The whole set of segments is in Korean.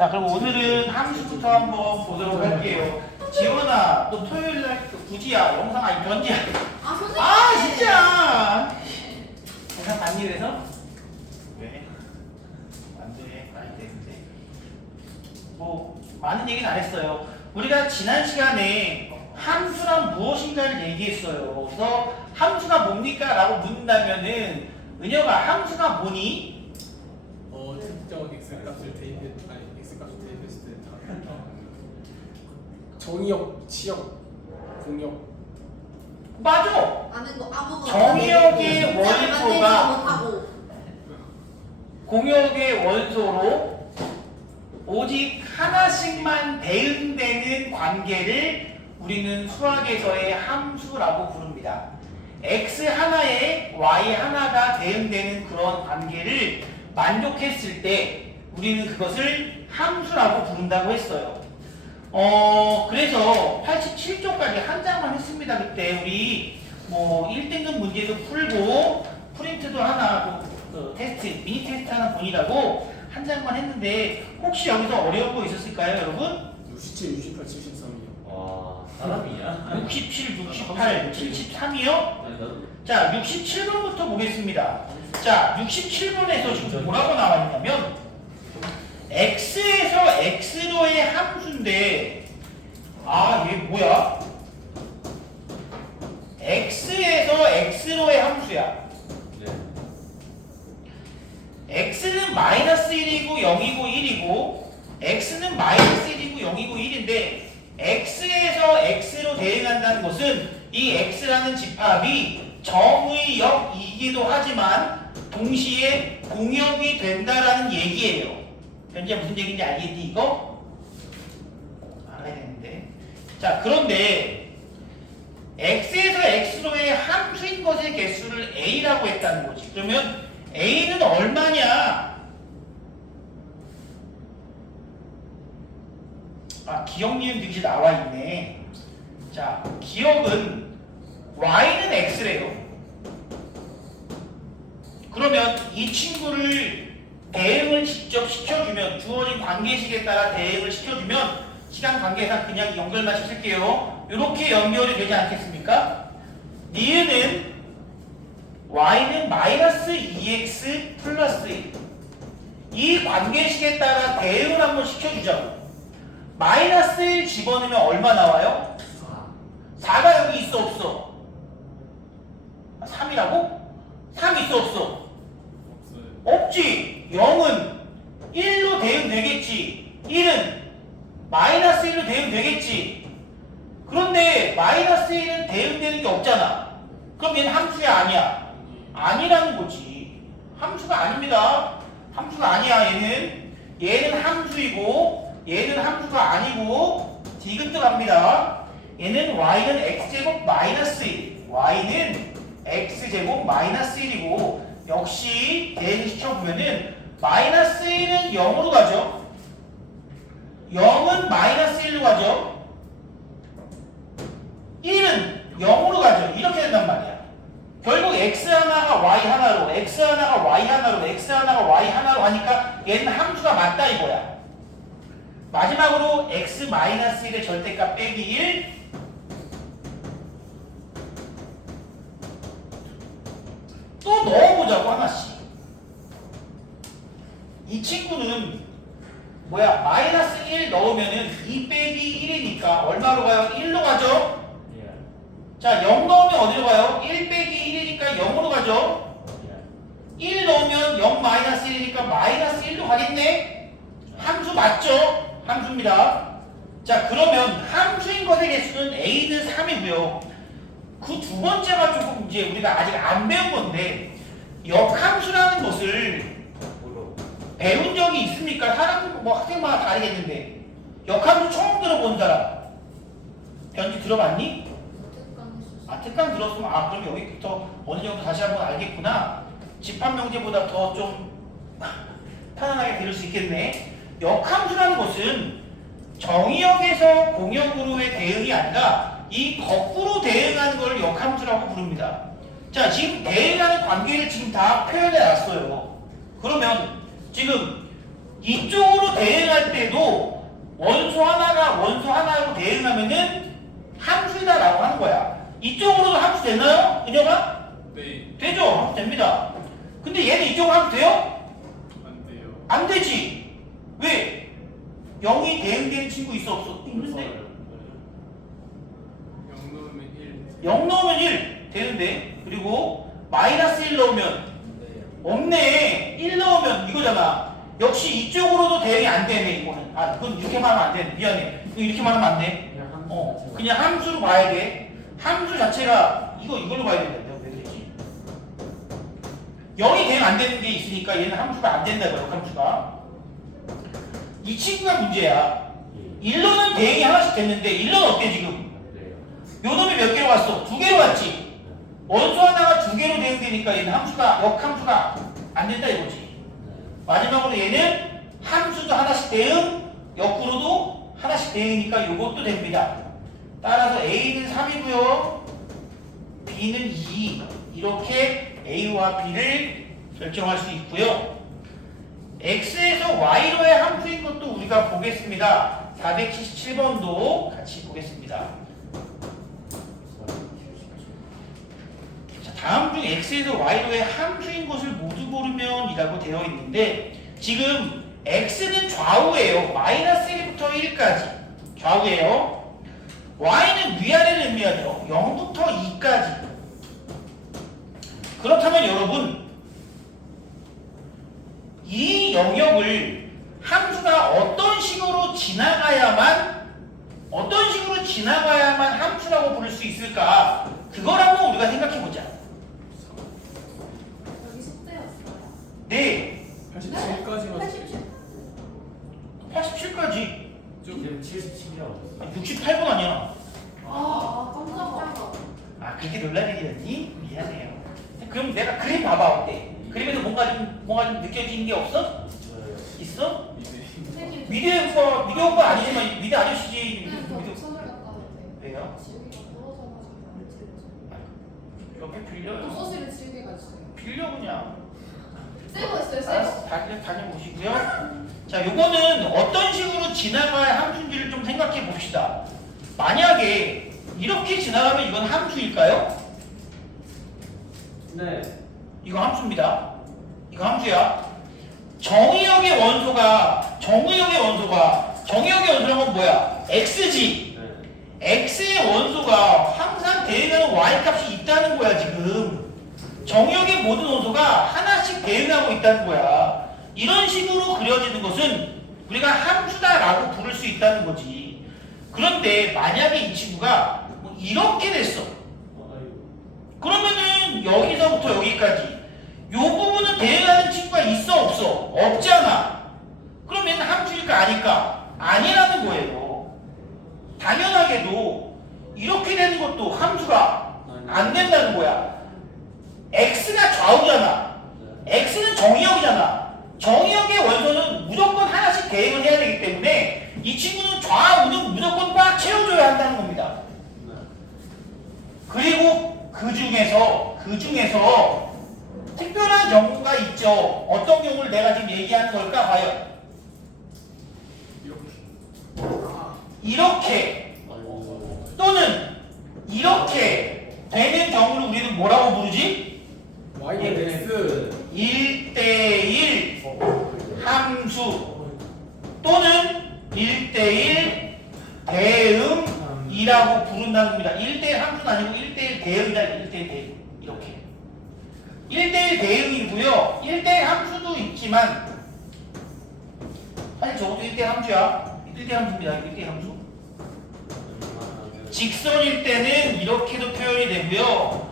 자, 그럼 오늘은 함수부터 한번 보도록 할게요. 지원아, 너 토요일날 굳이야 영상 아니 변지야. 아 선생님. 아 진짜. 영상 봤니 그래서? 왜? 안 돼, 봐야 되는데. 뭐 많은 얘기는 안 했어요. 우리가 지난 시간에 함수란 무엇인가를 얘기했어요. 그래서 함수가 뭡니까? 라고 묻는다면은 은혁아 함수가 뭐니? 특정 x 값을 대입해 아니 x 값을 대입했을 때 정의역, 치역, 공역. 맞아. 아는 거 아무거나. 정의역의 만들지 원소가 못하고. 공역의 원소로 오직 하나씩만 대응되는 관계를 우리는 수학에서의 함수라고 부릅니다. x 하나에 y 하나가 대응되는 그런 관계를 만족했을 때 우리는 그것을 함수라고 부른다고 했어요. 그래서 87쪽까지 한 장만 했습니다. 그때 우리 뭐 1등급 문제도 풀고 프린트도 하나 테스트, 미니 테스트 하나 보니라고 한 장만 했는데 혹시 여기서 어려운 거 있었을까요, 여러분? 67, 68, 73이요. 와, 사람이야? 67, 68, 73이요? 자, 67번부터 보겠습니다. 자, 67번에서 지금 뭐라고 나와 있냐면 x에서 x로의 함수인데 얘 뭐야? x에서 x로의 함수야. 네. x는 마이너스 1이고 0이고 1이고 x는 마이너스 1이고 0이고 1인데 x에서 x로 대응한다는 것은 이 x라는 집합이 정의 역이기도 하지만 동시에 공역이 된다라는 얘기예요. 현재 무슨 얘기인지 알겠니 이거? 알아야 되는데. 자, 그런데 x에서 x로의 함수인 것의 개수를 a라고 했다는 거지. 그러면 a는 얼마냐? 기억 니은 득이 나와 있네. 자, 기억은 y는 x래요. 그러면 이 친구를 대응을 직접 시켜주면 주어진 관계식에 따라 대응을 시켜주면 시간 관계상 그냥 연결만 시킬게요. 이렇게 연결이 되지 않겠습니까? 니은은 y는 마이너스 2x 플러스 1. 이 관계식에 따라 대응을 한번 시켜주자고. 마이너스 1 집어넣으면 얼마 나와요? 4가 여기 있어 없어? 3이라고? 3 있어 없어? 없어요. 없지. 0은 1로 대응되겠지. 1은 마이너스 1로 대응되겠지. 그런데 마이너스 1은 대응되는 게 없잖아. 그럼 얘는 함수야 아니야? 아니라는 거지. 함수가 아닙니다. 함수가 아니야. 얘는 함수이고 얘는 함수가 아니고 디귿들합니다. 얘는 y는 x제곱 마이너스 1, y는 x제곱 마이너스 1이고 역시 대응시켜보면은 마이너스 1은 0으로 가죠. 0은 마이너스 1로 가죠. 1은 0으로 가죠. 이렇게 된단 말이야. 결국 x 하나가 y 하나로, x 하나가 y 하나로, x 하나가 y 하나로 하니까 얘는 함수가 맞다 이거야. 마지막으로 x 마이너스 1의 절대값 빼기 1. 또 넣어보자고 하나씩. 이 친구는 뭐야? 마이너스 1 넣으면은 2 빼기 1이니까 얼마로 가요? 1로 가죠? 예. 자, 0 넣으면 어디로 가요? 1 빼기 1이니까 0으로 가죠? 예. 1 넣으면 0 마이너스 1이니까 마이너스 1로 가겠네? 함수 맞죠? 함수입니다. 자, 그러면 함수인 것의 개수는 a는 3이고요. 그 두 번째가 조금 이제 우리가 아직 안 배운 건데 역함수라는 것을 배운 적이 있습니까? 사람 뭐 학생마다 다르겠는데 역함수 처음 들어본 사람 변지 들어봤니? 특강 들었으면 그럼 여기부터 어느 정도 다시 한번 알겠구나. 집합 명제보다 더 좀 편안하게 들을 수 있겠네. 역함수라는 것은 정의역에서 공역으로의 대응이 아니라 이 거꾸로 대응하는 걸 역함수라고 부릅니다. 자, 지금 대응하는 관계를 지금 다 표현해 놨어요. 그러면 지금 이쪽으로 대응할 때 돼도 원소 하나가 원소 하나로 대응하면은 함수이다라고 하는 거야. 이쪽으로도 함수 되나요? 은혁아? 네. 되죠? 함수 됩니다. 근데 얘는 이쪽으로 함수 돼요? 안 돼요. 안 되지. 왜? 0이 대응되는 친구 있어 없어? 있는데 0 넣으면 1. 0 넣으면 1 되는데 그리고 마이너스 1 넣으면 없네. 1 넣으면 이거잖아. 역시 이쪽으로도 대응이 안 되네 이거는. 아 그건 이렇게 말하면 안 돼. 미안해. 이거 이렇게 말하면 안 돼. 그냥 함수로 봐야 돼. 함수 자체가 이걸로 봐야 된다. 왜 그러지? 0이 대응 안 되는 게 있으니까 얘는 함수가 안 된다고 역함수가. 이 친구가 문제야. 1로는 대응이 하나씩 됐는데 1로는 어때 지금? 요 놈이 몇 개로 왔어? 2개로 왔지. 원소 하나가 2개로 대응되니까 얘는 함수가 역함수가 안 된다 이거지. 마지막으로 얘는 함수도 하나씩 대응, 역으로도 하나씩 대응이니까 이것도 됩니다. 따라서 A는 3이고요. B는 2. 이렇게 A와 B를 결정할 수 있고요. X에서 Y로의 함수인 것도 우리가 보겠습니다. 477번도 같이 보겠습니다. 자, 다음 중 X에서 Y로의 함수인 것을 모두 고르면 이라고 되어 있는데 지금 X는 좌우예요. 마이너스 1부터 1까지 좌우예요. Y는 위아래를 의미하죠. 0부터 2까지. 그렇다면 여러분 이 영역을 함수가 어떤 식으로 지나가야만 함수라고 부를 수 있을까? 그걸 한번 우리가 생각해보자. 여기 숙제였어요? 네, 87까지만 87까지. 지금 77이라고 68번 아니야. 깜짝이야. 아 그렇게 놀라리겠니? 미안해요. 그럼 내가 그림 봐봐 어때? 그림에서 뭔가 좀 느껴지는 게 없어? 있어? 이제 미대 오빠 아니지만 미대 아저씨지. 미대 선물 갔다 와야 돼. 왜요? 지우개가 떨어져가지고 안 지워져. 옆에 빌려요. 독서실에 지우개가 있어요. 빌려 그냥. 새거 있어요, 새거. 알았어, 다녀보시고요. 자, 요거는 어떤 식으로 지나가야 함수인지를 좀 생각해 봅시다. 만약에 이렇게 지나가면 이건 함수일까요? 네. 이거 함수입니다. 이거 함수야. 정의역의 원소가 정의역의 원소는 뭐야? x지. x의 원소가 항상 대응하는 y 값이 있다는 거야 지금. 정의역의 모든 원소가 하나씩 대응하고 있다는 거야. 이런 식으로 그려지는 것은 우리가 함수다라고 부를 수 있다는 거지. 그런데 만약에 이 친구가 뭐 이렇게 됐어. 그러면은 여기서부터 여기까지 요 부분은 대응하는 친구가 있어 없어? 없잖아. 그러면 함수일까 아닐까? 아니라는 거예요. 당연하게도 이렇게 되는 것도 함수가 안 된다는 거야. x가 좌우잖아. x는 정의역이잖아. 정의역의 원소는 무조건 하나씩 대응을 해야 되기 때문에 이 친구는 좌우는 무조건 꽉 채워줘야 한다는 겁니다. 그리고 그 중에서 특별한 경우가 있죠. 어떤 경우를 내가 지금 얘기하는 걸까? 과연 이렇게 또는 이렇게 되는 경우를 우리는 뭐라고 부르지? Y는 X 1대1 함수 또는 1대1 대응이라고 부른다는 겁니다. 1대1 함수는 아니고 1대1 대응이다. 1대1 대응 이렇게 1대1 대응이고요. 1대1 함수도 있지만 사실 저것도 1대1 함수야. 1대1 함수입니다. 1대1 함수. 직선일 때는 이렇게도 표현이 되고요.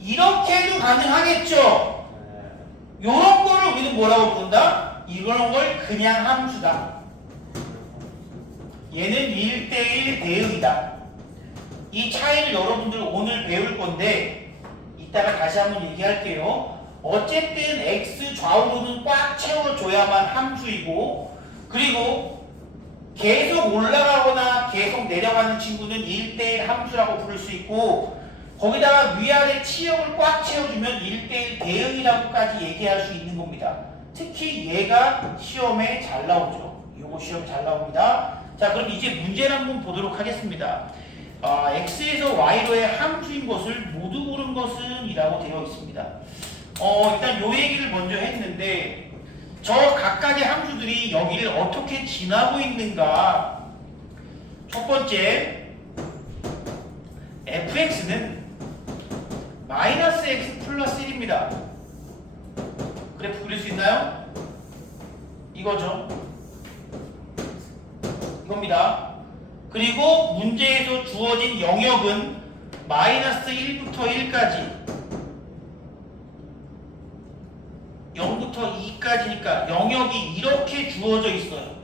이렇게도 가능하겠죠. 요런 거를 우리는 뭐라고 부른다? 이런 걸 그냥 함수다. 얘는 1대1 대응이다. 이 차이를 여러분들 오늘 배울 건데 이따가 다시 한번 얘기할게요. 어쨌든 x 좌우로는 꽉 채워줘야만 함수이고 그리고 계속 올라가거나 계속 내려가는 친구는 1대1 함수라고 부를 수 있고 거기다가 위아래 치역을 꽉 채워주면 1대1 대응이라고까지 얘기할 수 있는 겁니다. 특히 얘가 시험에 잘 나오죠. 요거 시험 잘 나옵니다. 자, 그럼 이제 문제를 한번 보도록 하겠습니다. x에서 y로의 함수인 것을 모두 고른 것은 이라고 되어 있습니다. 일단 요 얘기를 먼저 했는데 저 각각의 함수들이 여기를 어떻게 지나고 있는가. 첫 번째, fx는 마이너스 x 플러스 1입니다. 그래프 그릴 수 있나요? 이거죠. 이겁니다. 그리고 문제에서 주어진 영역은 마이너스 1부터 1까지 0부터 2까지니까 영역이 이렇게 주어져 있어요.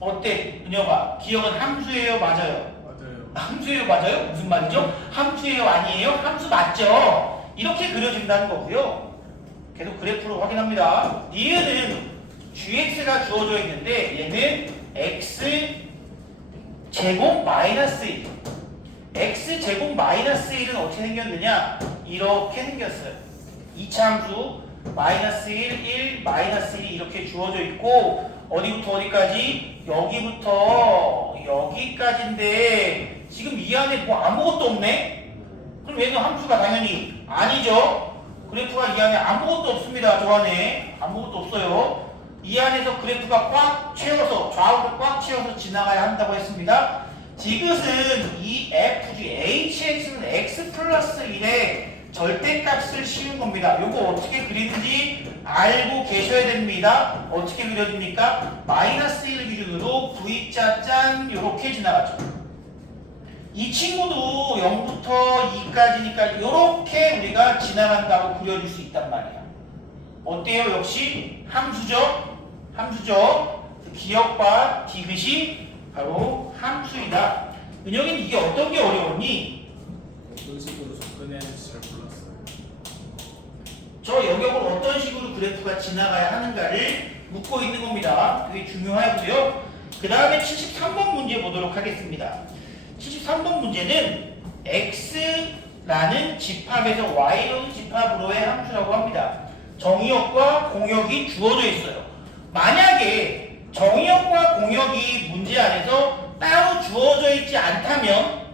어때? 은혁아, 기억은 함수예요? 맞아요? 맞아요. 함수예요? 맞아요? 무슨 말이죠? 함수예요? 아니에요? 함수 맞죠? 이렇게 그려진다는 거고요. 계속 그래프로 확인합니다. 니은은 gx가 주어져 있는데 얘는 x 제곱 마이너스 1. x 제곱 마이너스 1은 어떻게 생겼느냐? 이렇게 생겼어요. 2차 함수 마이너스 1, 1, 마이너스 1이 이렇게 주어져 있고 어디부터 어디까지? 여기부터 여기까지인데 지금 이 안에 뭐 아무것도 없네? 그럼 얘는 함수가 당연히 아니죠? 그래프가 이 안에 아무것도 없습니다. 저 안에 아무것도 없어요. 이 안에서 그래프가 꽉 채워서 좌우를 꽉 채워서 지나가야 한다고 했습니다. 디귿은 이 fg hx는 x 플러스 1의 절대값을 씌운 겁니다. 요거 어떻게 그리는지 알고 계셔야 됩니다. 어떻게 그려집니까? 마이너스 1 기준으로 V자 짠 요렇게 지나가죠. 이 친구도 0부터 2까지니까 요렇게 우리가 지나간다고 그려줄 수 있단 말이야. 어때요? 역시 함수죠? 함수죠? 기억과 디귿이 바로 함수이다. 은혁이는 이게 어떤 게 어려웠니? 어떤 식으로 접근해야 할지 잘 몰랐어요. 저 영역을 어떤 식으로 그래프가 지나가야 하는가를 묻고 있는 겁니다. 그게 중요하고요. 그 다음에 73번 문제 보도록 하겠습니다. 73번 문제는 x라는 집합에서 y라는 집합으로의 함수라고 합니다. 정의역과 공역이 주어져 있어요. 만약에 정의역과 공역이 문제 안에서 따로 주어져 있지 않다면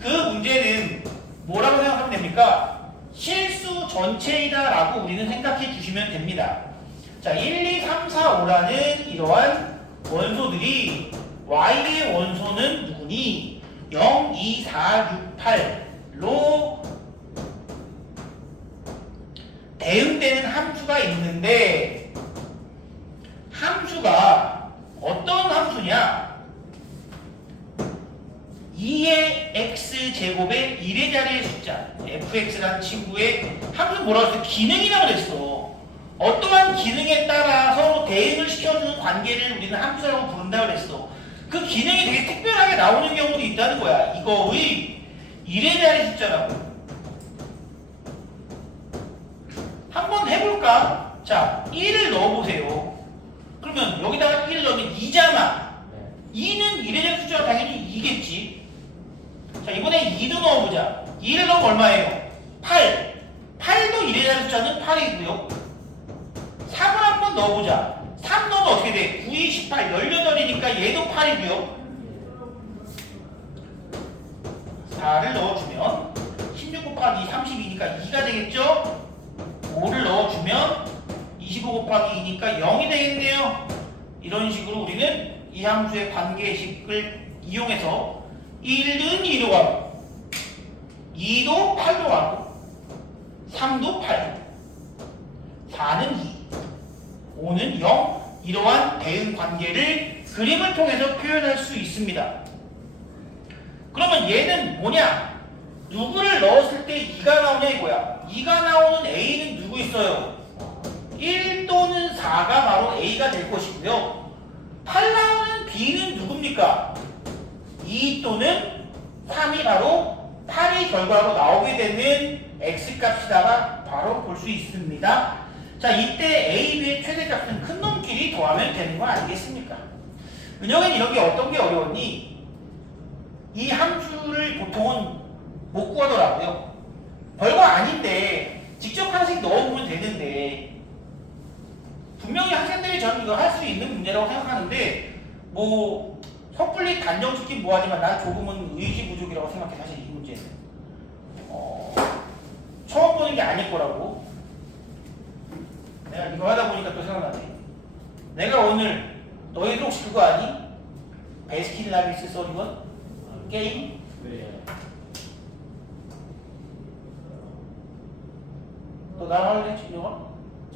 그 문제는 뭐라고 생각하면 됩니까? 실수 전체이다 라고 우리는 생각해 주시면 됩니다. 자, 1, 2, 3, 4, 5라는 이러한 원소들이 y의 원소는 누구니? 0, 2, 4, 6, 8로 대응되는 함수가 있는데 함수가 어떤 함수냐? 2의 x제곱의 1의 자리의 숫자 fx라는 친구의 함수는 뭐라고 했어? 기능이라고 그랬어. 어떠한 기능에 따라 서로 대응을 시켜주는 관계를 우리는 함수라고 부른다고 그랬어. 그 기능이 되게 특별하게 나오는 경우도 있다는 거야. 이거의 1의 자리 숫자라고. 한번 해볼까? 자, 1을 넣어보세요. 그러면 여기다가 1을 넣으면 2잖아. 2는 1의 자리 숫자가 당연히 2겠지. 자, 이번에 2도 넣어보자. 2를 넣으면 얼마예요? 8. 8도 1의 자리 숫자는 8이고요. 3을 한번 넣어보자. 3 넣으면 어떻게 돼? 9, 2, 18, 18이니까 얘도 8이고요. 4를 넣어주면 16 곱하기 32니까 2가 되겠죠? 5를 넣어주면 25 곱하기 2니까 0이 되겠네요. 이런 식으로 우리는 이 함수의 관계식을 이용해서 1은 2로 가고 2도 8로 가고 3도 8, 4는 2, 5는 0 이러한 대응 관계를 그림을 통해서 표현할 수 있습니다. 그러면 얘는 뭐냐? 누구를 넣었을 때 2가 나오냐 이거야. 2가 나오는 A는 누구 있어요? 1 또는 4가 바로 A가 될 것이고요. 8 나오는 B는 누굽니까? 2 또는 3이 바로 8이 결과로 나오게 되는 X값이다가 바로 볼 수 있습니다. 자, 이때 A, B의 최대값은 큰 놈끼리 더하면 되는 거 아니겠습니까? 은영은 이런 게 어떤 게 어려웠니? 이 함수를 보통은 못 구하더라고요. 별거 아닌데 직접 하나씩 넣어보면 되는데 분명히 학생들이 저는 이거 할 수 있는 문제라고 생각하는데 뭐 섣불리 단정 짓긴 뭐하지만 난 조금은 의지 부족이라고 생각해. 사실 이 문제는 처음 보는 게 아닐 거라고. 내가 이거 하다 보니까 또 생각나네. 내가 오늘 너희들 혹시 그거 아니? 베스킨라빈스 써리원 게임? 네. 너 나랑 할래? 진영아?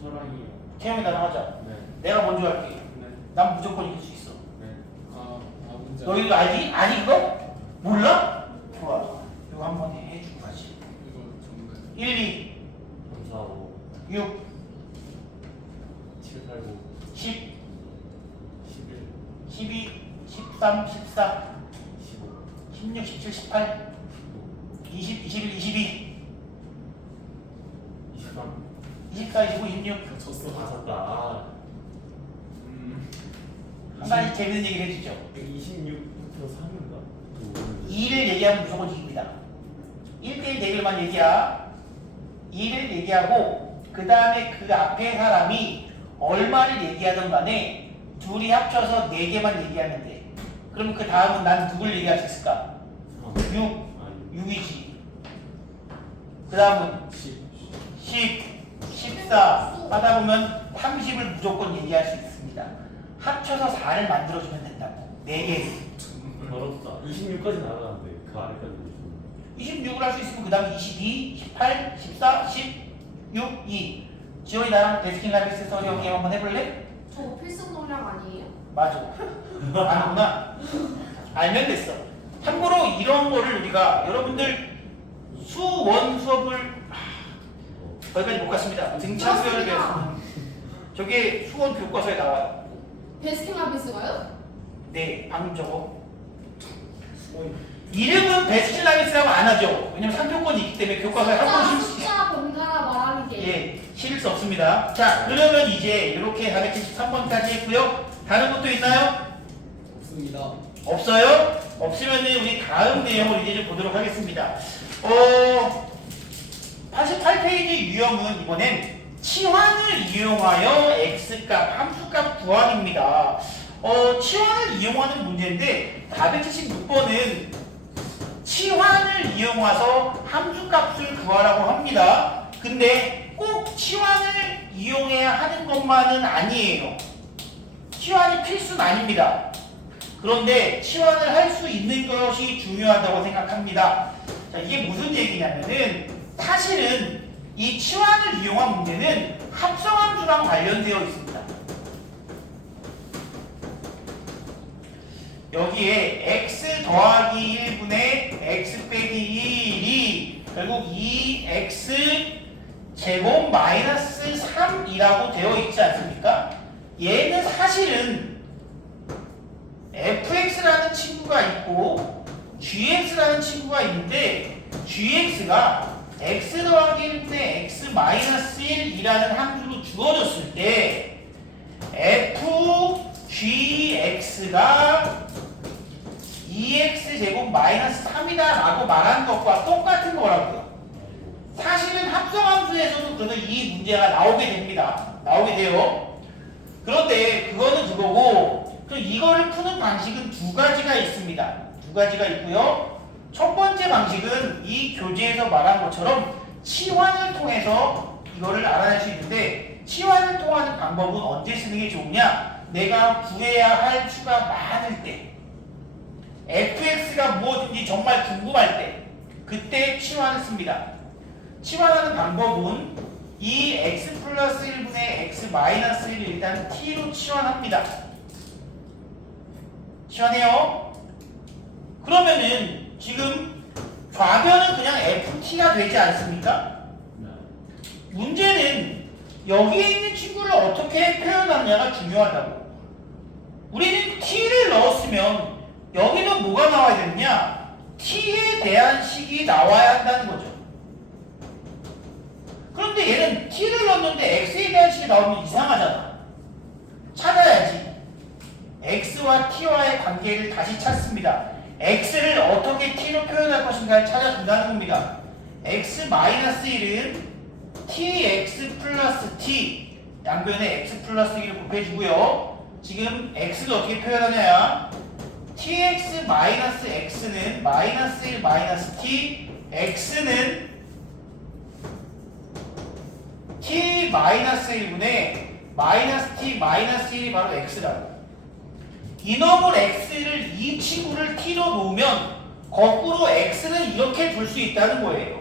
저랑이요. 태영이 나랑 하자. 네. 내가 먼저 할게. 네. 난 무조건 이길 수 있어. 네. 아 문제. 너희도 알지? 아니 그거? 몰라? 좋아. 이거 한번 해주고 가지. 이거 정말 1, 2, 3, 4, 5, 6, 7, 8, 9, 10, 11, 12, 13, 14, 15, 16, 17, 18, 20, 21, 22, 23. 24, 25, 26. 졌어. 아, 졌다. 아, 한 가지 재밌는 얘기를 해주죠. 26부터 3인가? 2를 얘기하면 무조건 이깁니다. 1대1 대결만 얘기야. 2를 얘기하고 그 다음에 그 앞에 사람이 얼마를 얘기하든 간에 둘이 합쳐서 4개만 얘기하면 돼. 그러면 그 다음은 난 누굴 얘기할 수 있을까? 3. 6, 아, 6이지. 그 다음은 10. 10, 14 하다 보면 30을 무조건 얘기할 수 있습니다. 합쳐서 4를 만들어주면 된다고. 4개. 어렵다. 26까지 나가는데 그 아래까지 26을 할 수 있으면 그 다음에 22, 18, 14, 10, 6, 2. 지원이 나랑 베스킨라빈스 써리 게임 한번 해볼래? 저거 필승 동량 아니에요? 맞아. 아는구나. 알면 됐어. 참고로 이런 거를 우리가 여러분들 수원 수업을 거기까지 못 갔습니다. 등차 수열을 배웠습니다. 저게 수원 교과서에 나와요. 베스킨라빈스가요? 네, 방금 저거. 이름은 베스킨라빈스라고 안 하죠. 왜냐면 상표권이 있기 때문에 교과서에 한 번씩 숫자 번갈아 말하는 게. 예, 실을 수 없습니다. 자, 그러면 이제 이렇게 473번까지 했고요. 다른 것도 있나요? 없습니다. 없어요? 없으면은 우리 다음 내용을 이제 좀 보도록 하겠습니다. 88페이지 유형은 이번엔 치환을 이용하여 x값, 함수값 구하기입니다. 치환을 이용하는 문제인데 476번은 치환을 이용해서 함수값을 구하라고 합니다. 근데 꼭 치환을 이용해야 하는 것만은 아니에요. 치환이 필수는 아닙니다. 그런데 치환을 할 수 있는 것이 중요하다고 생각합니다. 자, 이게 무슨 얘기냐면은 사실은 이 치환을 이용한 문제는 합성함수랑 관련되어 있습니다. 여기에 x 더하기 1분의 x 빼기 1이 결국 2x 제곱 마이너스 3이라고 되어 있지 않습니까? 얘는 사실은 fx라는 친구가 있고 gx라는 친구가 있는데 gx가 x 더하기 1분의 x 마이너스 1이라는 함수로 주어졌을 때 fgx가 2x 제곱 마이너스 3이다 라고 말한 것과 똑같은 거라고요. 사실은 합성함수에서도 그래서 이 문제가 나오게 됩니다. 나오게 돼요. 그런데 그거는 그거고, 그럼 이거를 푸는 방식은 두 가지가 있습니다. 두 가지가 있고요. 첫 번째 방식은 이 교재에서 말한 것처럼 치환을 통해서 이거를 알아낼 수 있는데, 치환을 통하는 방법은 언제 쓰는 게 좋으냐? 내가 구해야 할 수가 많을 때, fx가 무엇인지 정말 궁금할 때, 그때 치환을 씁니다. 치환하는 방법은 이 x 플러스 1분의 x 마이너스 1을 일단 t로 치환합니다. 치환해요. 그러면은 지금 좌변은 그냥 ft가 되지 않습니까? 문제는 여기에 있는 친구를 어떻게 표현하느냐가 중요하다고. 우리는 t를 넣었으면 여기는 뭐가 나와야 되느냐? t에 대한 식이 나와야 한다는 거죠. 그런데 얘는 t를 넣었는데 x에 대한 식이 나오면 이상하잖아. 찾아야지. x와 t와의 관계를 다시 찾습니다. x를 어떻게 t로 표현할 것인가를 찾아준다는 겁니다. x-1은 tx 플러스 t, 양변에 x 플러스 1을 곱해주고요. 지금 x를 어떻게 표현하냐? tx 마이너스 x는 마이너스 1 마이너스 t, x는 t 마이너스 1분의 마이너스 t 마이너스 1이 바로 x라고. 이놈을 x를 이 친구를 t로 놓으면 거꾸로 x는 이렇게 둘 수 있다는 거예요.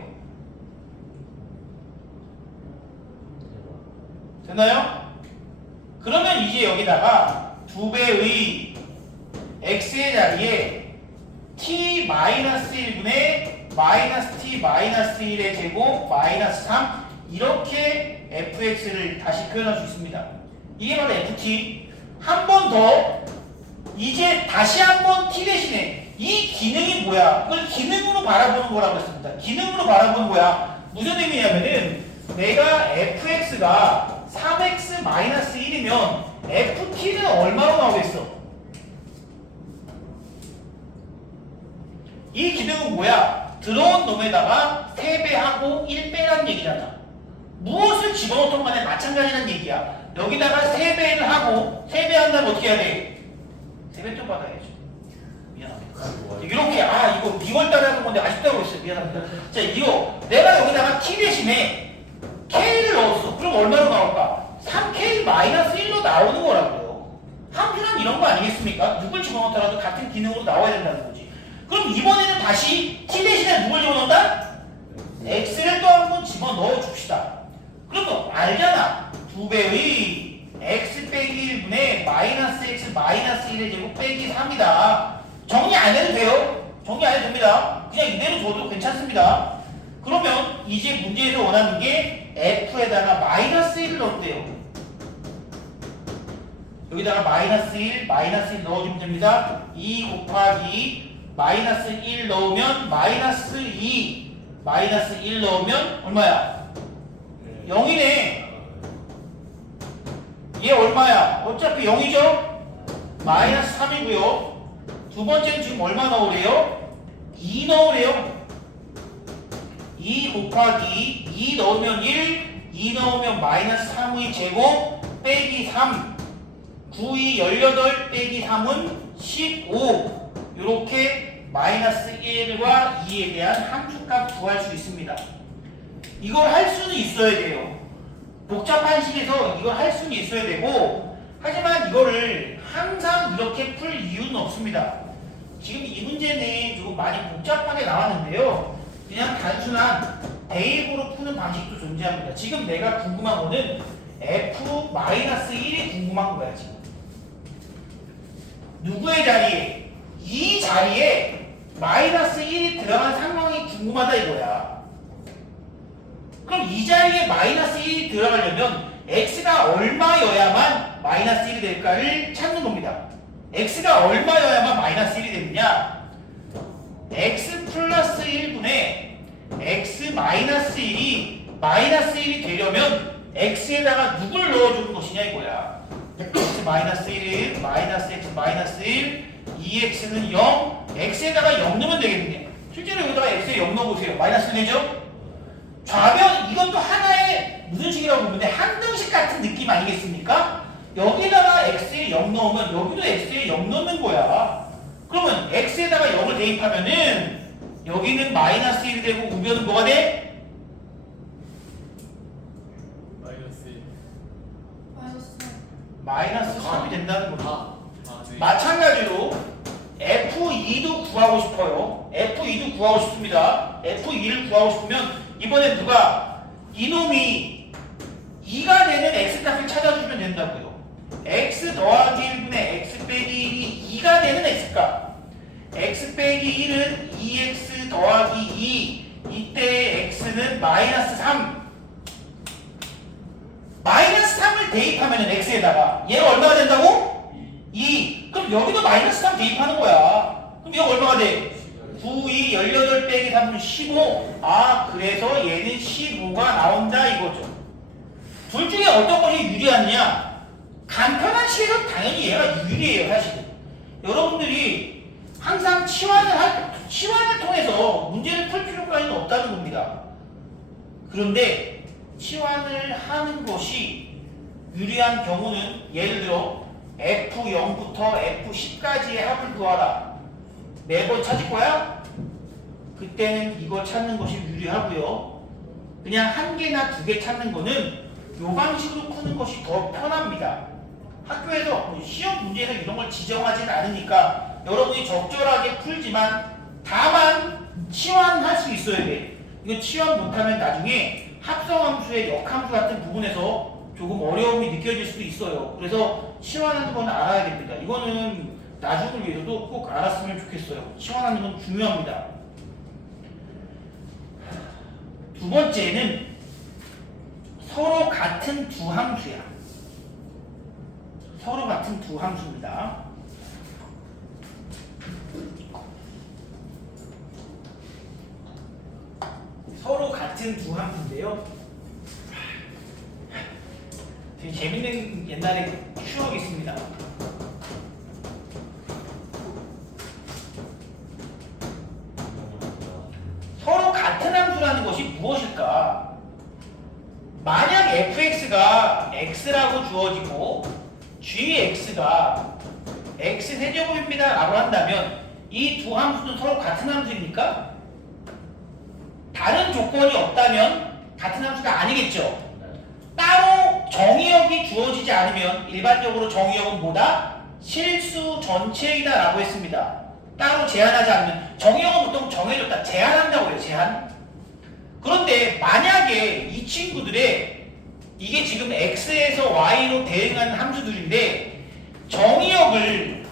됐나요? 그러면 이제 여기다가 2배의 x의 자리에 t 마이너스 1분의 마이너스 t 마이너스 1의 제곱 마이너스 3 이렇게 fx를 다시 표현할 수 있습니다. 이게 바로 ft. 한 번 더 이제 다시 한번 t 대신에 이 기능이 뭐야? 이걸 기능으로 바라보는 거라고 했습니다. 기능으로 바라보는 거야. 무슨 의미냐면은 내가 fx가 3x 마이너스 1이면 ft는 얼마로 나오겠어? 이 기능은 뭐야? 들어온 놈에다가 3배하고 1빼라는 얘기잖아. 무엇을 집어넣던 간에 마찬가지라는 얘기야. 여기다가 3배를 하고 3배 한다면 어떻게 해야 돼? 3배 또 받아야죠. 미안합니다. 이렇게 이거 2월달에 하는 건데 아쉽다고 했어요. 미안합니다. 자, 이거 내가 여기다가 t 대신에 k를 넣었어. 그럼 얼마로 나올까? 3k 마이너스 1로 나오는 거라고요. 함수란 이런 거 아니겠습니까? 누굴 집어넣더라도 같은 기능으로 나와야 된다는 거지. 그럼 이번에는 다시 t 대신에 누굴 집어넣는다? x를 또 한 번 집어넣어 줍시다. 그러면 알잖아. 2배의 x 빼기 1분의 마이너스 x 마이너스 1의 제곱 빼기 3이다. 정리 안 해도 돼요. 정리 안 해도 됩니다. 그냥 이대로 줘도 괜찮습니다. 그러면 이제 문제에서 원하는 게 f에다가 마이너스 1을 넣었대요. 여기다가 마이너스 1 넣어주면 됩니다. 2 곱하기 마이너스 1 넣으면 마이너스 2 마이너스 1 넣으면 얼마야? 0이네. 얘 얼마야? 어차피 0이죠? 마이너스 3이고요. 두 번째는 지금 얼마 넣으래요? 2 넣으래요. 2 곱하기 2 넣으면 1, 2 넣으면 마이너스 3의 제곱 빼기 3, 9이 18 빼기 3은 15. 이렇게 마이너스 1과 2에 대한 함수값 구할 수 있습니다. 이걸 할 수는 있어야 돼요. 복잡한 식에서 이걸 할 수는 있어야 되고, 하지만 이거를 항상 이렇게 풀 이유는 없습니다. 지금 이 문제는 조금 많이 복잡하게 나왔는데요. 그냥 단순한 대입으로 푸는 방식도 존재합니다. 지금 내가 궁금한 거는 f-1이 궁금한 거야, 지금. 누구의 자리에? 이 자리에 마이너스 1이 들어간 상황이 궁금하다 이거야. 그럼 이 자리에 마이너스 1이 들어가려면 x가 얼마여야만 마이너스 1이 될까를 찾는 겁니다. x가 얼마여야만 마이너스 1이 되느냐? x 플러스 1분의 x 마이너스 1이 마이너스 1이 되려면 x에다가 누굴 넣어주는 것이냐 이거야. x 마이너스 1은 마이너스 x 마이너스 1, 2x는 0, x에다가 0 넣으면 되겠네. 실제로 여기다가 x에 0 넣어보세요. 마이너스 1 되죠? 좌변 이것도 하나의 무슨 식이라고 보는데 항등식 같은 느낌 아니겠습니까? 여기다가 x에 0 넣으면 여기도 x에 0 넣는 거야. 그러면 x에다가 0을 대입하면은 여기는 마이너스 1이 되고 우변은 뭐가 돼? 마이너스 1. 마이너스 마이너스 3이 된다는 거죠. 네. 마찬가지로 F2도 구하고 싶어요. F2도 구하고 싶습니다. F2를 구하고 싶으면 이번에 누가 이놈이 2가 되는 x값을 찾아주면 된다고요. x 더하기 1분의 x 빼기 1이 2가 되는 x값. x 빼기 1은 2x 더하기 2. 이때의 x는 마이너스 3. 마이너스 3을 대입하면 x에다가 얘가 얼마가 된다고? 2. 그럼 여기도 마이너스 3 대입하는 거야. 그럼 얘가 얼마가 돼? 9, 2, 18 빼기 3은 15. 그래서 얘는 15가 나온다 이거죠. 둘 중에 어떤 것이 유리하느냐? 간편한 식에서 당연히 얘가 유리해요, 사실은. 여러분들이 항상 치환을 통해서 문제를 풀 필요까지는 없다는 겁니다. 그런데 치환을 하는 것이 유리한 경우는 예를 들어 F0부터 F10까지의 합을 구하라. 매번 찾을 거야? 그때는 이거 찾는 것이 유리하고요. 그냥 한 개나 두 개 찾는 거는 요 방식으로 푸는 것이 더 편합니다. 학교에서 시험 문제에서 이런 걸 지정하진 않으니까 여러분이 적절하게 풀지만 다만 치환할 수 있어야 돼. 이거 치환 못하면 나중에 합성함수의 역함수 같은 부분에서 조금 어려움이 느껴질 수도 있어요. 그래서 치환하는 건 알아야 됩니다. 이거는 나중을 위해서도 꼭 알았으면 좋겠어요. 치환하는 건 중요합니다. 두 번째는 서로 같은 두 함수야. 서로 같은 두 함수입니다. 서로 같은 두 함수인데요. 되게 재밌는 옛날에 추억이 있습니다. 서로 같은 함수라는 것이 무엇일까? 만약 fx가 x라고 주어지고 gx가 x세제곱입니다 라고 한다면 이 두 함수는 서로 같은 함수입니까? 다른 조건이 없다면 같은 함수가 아니겠죠. 따로 정의역이 주어지지 않으면 일반적으로 정의역은 뭐다? 실수 전체이다 라고 했습니다. 따로 제한하지 않으면 정의역은 보통 정해줬다. 제한한다고 해요. 제한. 그런데 만약에 이 친구들의 이게 지금 x에서 y로 대응하는 함수들인데 정의역을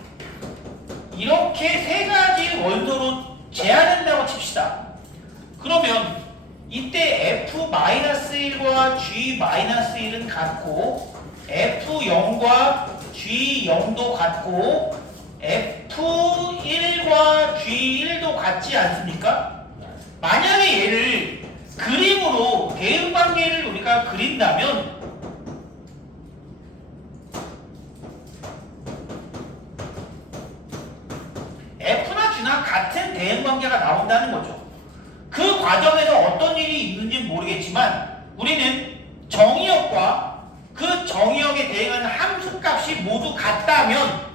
이렇게 세 가지 원소로 제한한다고 칩시다. 그러면 이때 f-1과 g-1은 같고 f0과 g0도 같고 f1과 g1도 같지 않습니까? 만약에 얘를 그림으로 대응관계를 우리가 그린다면 F나 G나 같은 대응관계가 나온다는 거죠. 그 과정에서 어떤 일이 있는지 모르겠지만 우리는 정의역과 그 정의역에 대응하는 함수값이 모두 같다면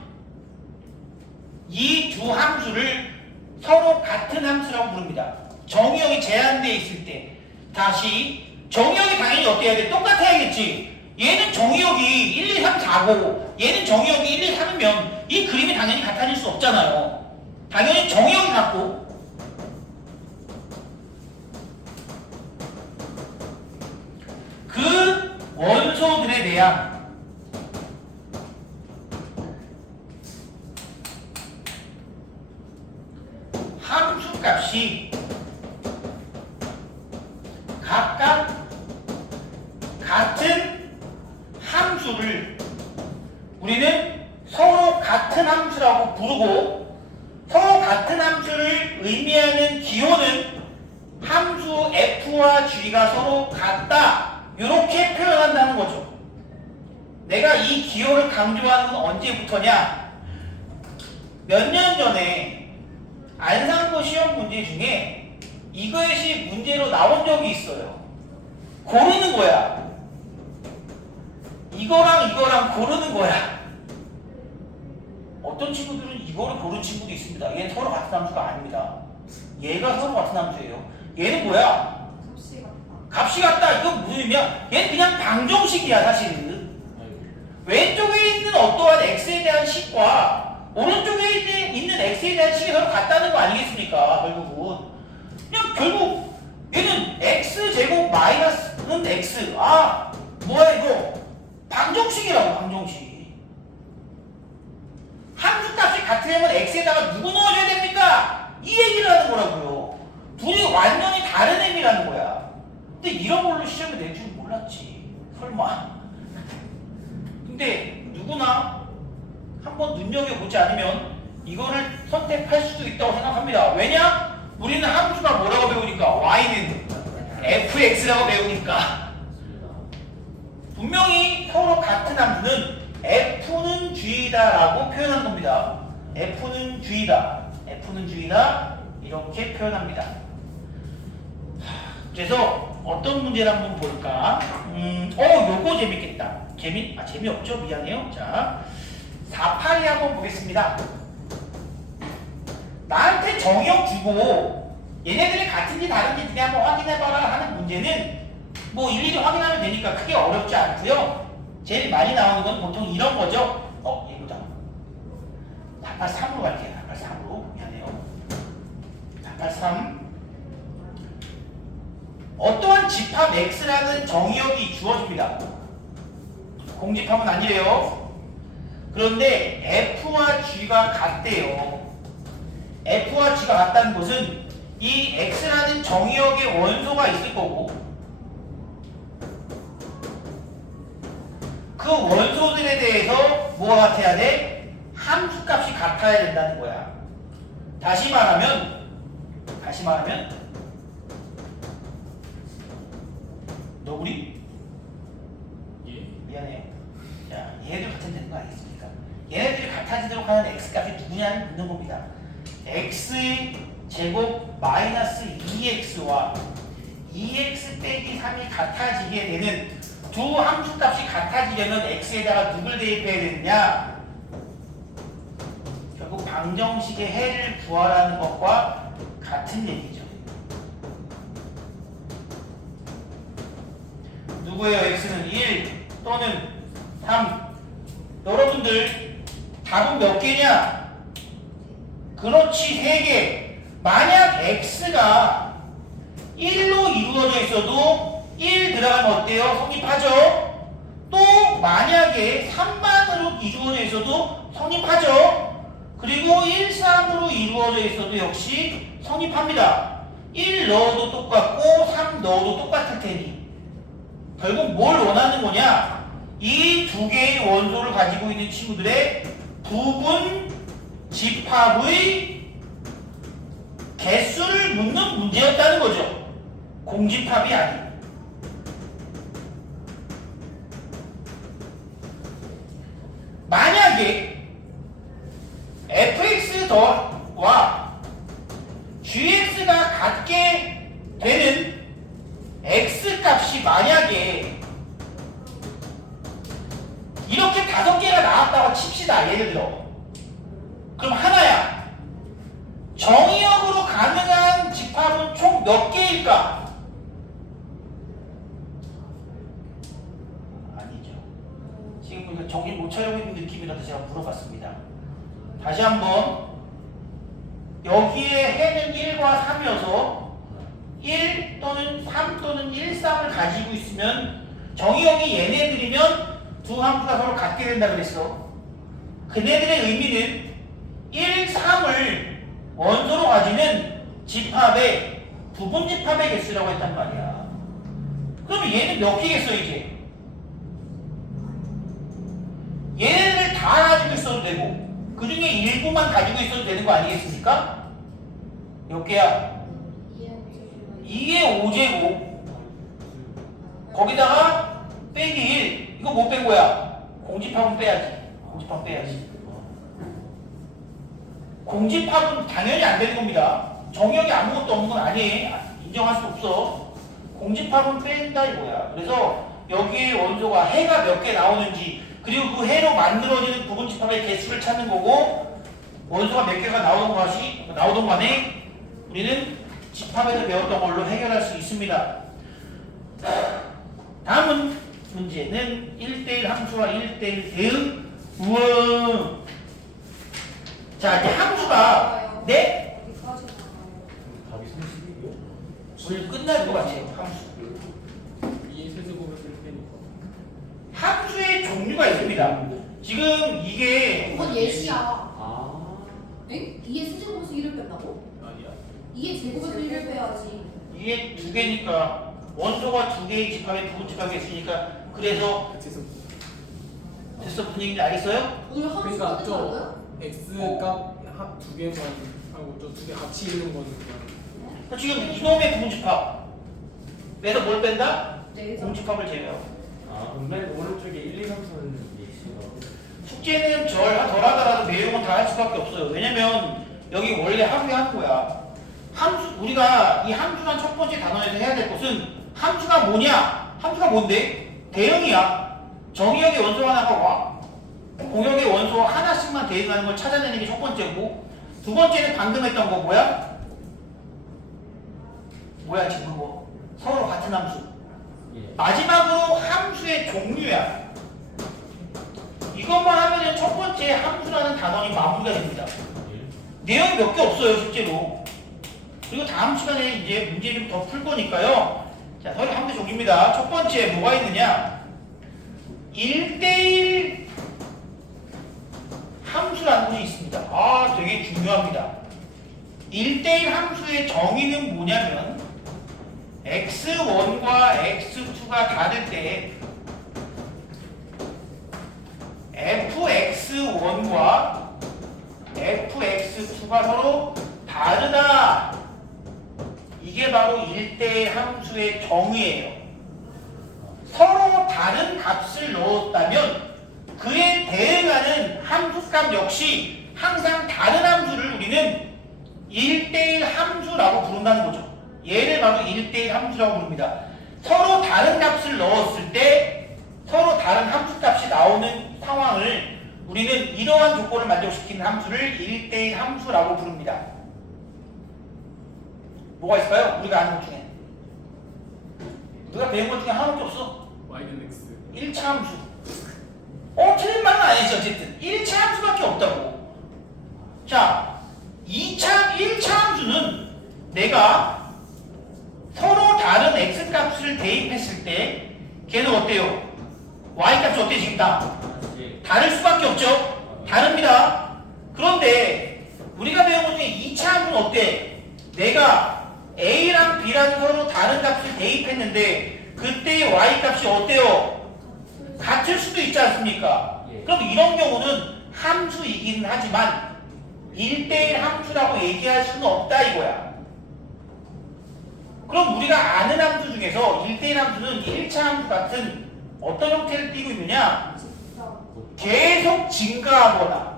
이 두 함수를 서로 같은 함수라고 부릅니다. 정의역이 제한되어 있을 때 다시 정의역이 당연히 어때야 돼? 똑같아야겠지. 얘는 정의역이 1, 2, 3, 4고 얘는 정의역이 1, 2, 3이면 이 그림이 당연히 같아질 수 없잖아요. 당연히 정의역이 같고 그 원소들에 대한 함수값이 각각 같은 함수를 우리는 서로 같은 함수라고 부르고 서로 같은 함수를 의미하는 기호는 함수 f와 g가 서로 같다 이렇게 표현한다는 거죠. 내가 이 기호를 강조하는 건 언제부터냐? 몇 년 전에 안산고 시험 문제 중에 이것이 문제로 나온 적이 있어요. 고르는 거야. 이거랑 이거랑 고르는 거야. 어떤 친구들은 이거를 고른 친구도 있습니다. 얘는 서로 같은 함수가 아닙니다. 얘가 서로 같은 함수예요. 얘는 뭐야? 값이 같다. 값이 같다. 이건 무슨 의미야? 얘는 그냥 방정식이야 사실은. 왼쪽에 있는 어떠한 x에 대한 식과 오른쪽에 있는 x에 대한 식이 서로 같다는 거 아니겠습니까? 결국은 그냥 결국 얘는 x제곱 마이너스는 x. 아 뭐야 이거? 방정식이라고. 방정식. 함수값이 같으려면 x에다가 누구 넣어줘야 됩니까? 이 얘기를 하는 거라고요. 둘이 완전히 다른 의미라는 거야. 근데 이런 걸로 시험에 낼 줄 몰랐지. 설마. 근데 누구나 한번 눈여겨보지 않으면 이거를 선택할 수도 있다고 생각합니다. 왜냐? 우리는 함수가 뭐라고 배우니까 y는 fx라고 배우니까. 분명히 서로 같은 함수는 f는 g이다 라고 표현한 겁니다. f는 g이다. f는 g이다. 이렇게 표현합니다. 그래서 어떤 문제를 한번 볼까? 요거 재밌겠다. 재미없죠? 미안해요. 자, 48이 한번 보겠습니다. 나한테 정의역 주고 얘네들이 같은지 다른지 그냥 한번 확인해봐라 하는 문제는 뭐 일일이 확인하면 되니까 크게 어렵지 않고요. 제일 많이 나오는 건 보통 이런 거죠. 얘보다 483으로 갈게요. 483으로. 미안해요. 483. 어떠한 집합 X라는 정의역이 주어집니다. 공집합은 아니래요. 그런데 F와 G가 같대요. F와 G가 같다는 것은 이 X라는 정의역의 원소가 있을 거고 그 원소들에 대해서 뭐가 같아야 돼? 함수값이 같아야 된다는 거야. 다시 말하면 너구리? 예. 미안해요. 자, 얘네들 같은 되는 거 아니겠습니까? 얘네들이 같아지도록 하는 x값이 누구냐는 묻는 겁니다. x의 제곱 마이너스 2x와 2x 빼기 3이 같아지게 되는 두 함수값이 같아지려면 x에다가 누굴 대입해야 되느냐? 결국 방정식의 해를 구하라는 것과 같은 얘기죠. 누구예요? x는 1 또는 3. 여러분들 답은 몇 개냐? 그렇지, 3개. 만약 x가 1로 이루어져 있어도 1 들어가면 어때요? 성립하죠? 또 만약에 3반으로 이루어져 있어도 성립하죠? 그리고 1, 3으로 이루어져 있어도 역시 성립합니다. 1 넣어도 똑같고 3 넣어도 똑같을 테니 결국 뭘 원하는 거냐? 이 두 개의 원소를 가지고 있는 친구들의 부분 집합의 개수를 묻는 문제였다는 거죠. 공집합이 아니에요. 만약에 fx와 gx가 같게 되는 x값이 만약에 이렇게 5개가 나왔다고 칩시다. 예를 들어. 그럼 하나야. 정의역으로 가능한 집합은 총 몇 개일까? 아니죠. 지금 보니까 정신 못 차리고 있는 느낌이라서 제가 물어봤습니다. 다시 한번. 여기에 해는 1과 3이어서 1 또는 3 또는 1, 3을 가지고 있으면 정의역이 얘네들이면 두 함수가 서로 같게 된다 그랬어. 그네들의 의미는 1, 3을 원소로 가지는 집합의 부분 집합의 개수라고 했단 말이야. 그러면 얘는 몇 개겠어 이제? 얘네들 다 가지고 있어도 되고 그 중에 일부만 가지고 있어도 되는 거 아니겠습니까? 몇 개야? 2의 5제곱 거기다가 빼기 1 이거 못 뺀 거야. 공집합은 빼야지. 공집합 빼야지. 공집합은 당연히 안 되는 겁니다. 정의역이 아무것도 없는 건 아니에요. 인정할 수 없어. 공집합은 뺀다 이거야. 그래서 여기에 원소가 해가 몇 개 나오는지 그리고 그 해로 만들어지는 부분 집합의 개수를 찾는 거고 원소가 몇 개가 나오던 간에 우리는 집합에서 배웠던 걸로 해결할 수 있습니다. 다음은 문제는 1대1 함수와 1대1 대응. 우와. 자, 이제 함수가 네? 답이 31이요? 오늘 끝날 것 같아요. 함수. 2의 세제곱을 빼니까. 함수의 종류가 있습니다. 지금 이게 그건 예시야. 아. 응? 2의 세제곱에서 1을 뺀다고? 아니야. 2의 제곱에서 1을 빼야지. 이게 두 개니까 원소가 두 개의 집합에 부분 집합이 있으니까 그래서 그래서 됐어 분위기 알겠어요? 오늘 함수 그러니까 꺼내지 저 않아요? x 값 두 개만 하고 저 두 개 같이 있는 거는 그냥 지금 이놈의 부분 집합 그래서 뭘 뺀다? 네. 공집합을 제외하고. 아, 그럼 맨 오른쪽에 1, 2, 3, 4는 예시가. 숙제는 덜 하더라도 내용은 다 할 수밖에 없어요. 왜냐면 여기 원래 하루에 하는 거야. 함수 우리가 이 함수란 첫 번째 단원에서 해야 될 것은 함수가 뭐냐? 함수가 뭔데? 대응이야. 정의역의 원소 하나가 와. 공역의 원소 하나씩만 대응하는 걸 찾아내는 게 첫 번째고, 두 번째는 방금 했던 거 뭐야? 뭐야 지금 뭐 서로 같은 함수. 예. 마지막으로 함수의 종류야. 이것만 하면 첫 번째 함수라는 단원이 마무리가 됩니다. 내용이 몇 개 없어요 실제로. 그리고 다음 시간에 이제 문제를 더 풀 거니까요. 자, 서로 함수 종류입니다. 첫 번째 뭐가 있느냐? 1대1 함수라는 것이 있습니다. 아, 되게 중요합니다. 1대1 함수의 정의는 뭐냐면 x1과 x2가 다를 때 fx1과 fx2가 서로 다르다. 이게 바로 1대1 함수의 정의예요. 서로 다른 값을 넣었다면 그에 대응하는 함수값 역시 항상 다른 함수를 우리는 1대1 함수라고 부른다는 거죠. 얘를 바로 1대1 함수라고 부릅니다. 서로 다른 값을 넣었을 때 서로 다른 함수값이 나오는 상황을 우리는 이러한 조건을 만족시키는 함수를 1대1 함수라고 부릅니다. 뭐가 있을까요? 우리가 아는 것 중에. 우리가 배운 것 중에 하나밖에 없어. y는 x. 1차 함수. 틀린 말은 아니지 어쨌든. 1차 함수밖에 없다고. 자, 1차 함수는 내가 서로 다른 x값을 대입했을 때 걔는 어때요? y값이 어때 지금 다? 다를 수밖에 없죠? 다릅니다. 그런데 우리가 배운 것 중에 2차 함수는 어때? 내가 a랑 b라는 서로 다른 값을 대입했는데 그때의 y값이 어때요? 같을 수도 있지 않습니까? 그럼 이런 경우는 함수이긴 하지만 1대1 함수라고 얘기할 수는 없다 이거야. 그럼 우리가 아는 함수 중에서 1대1 함수는 1차 함수 같은 어떤 형태를 띠고 있느냐? 계속 증가하거나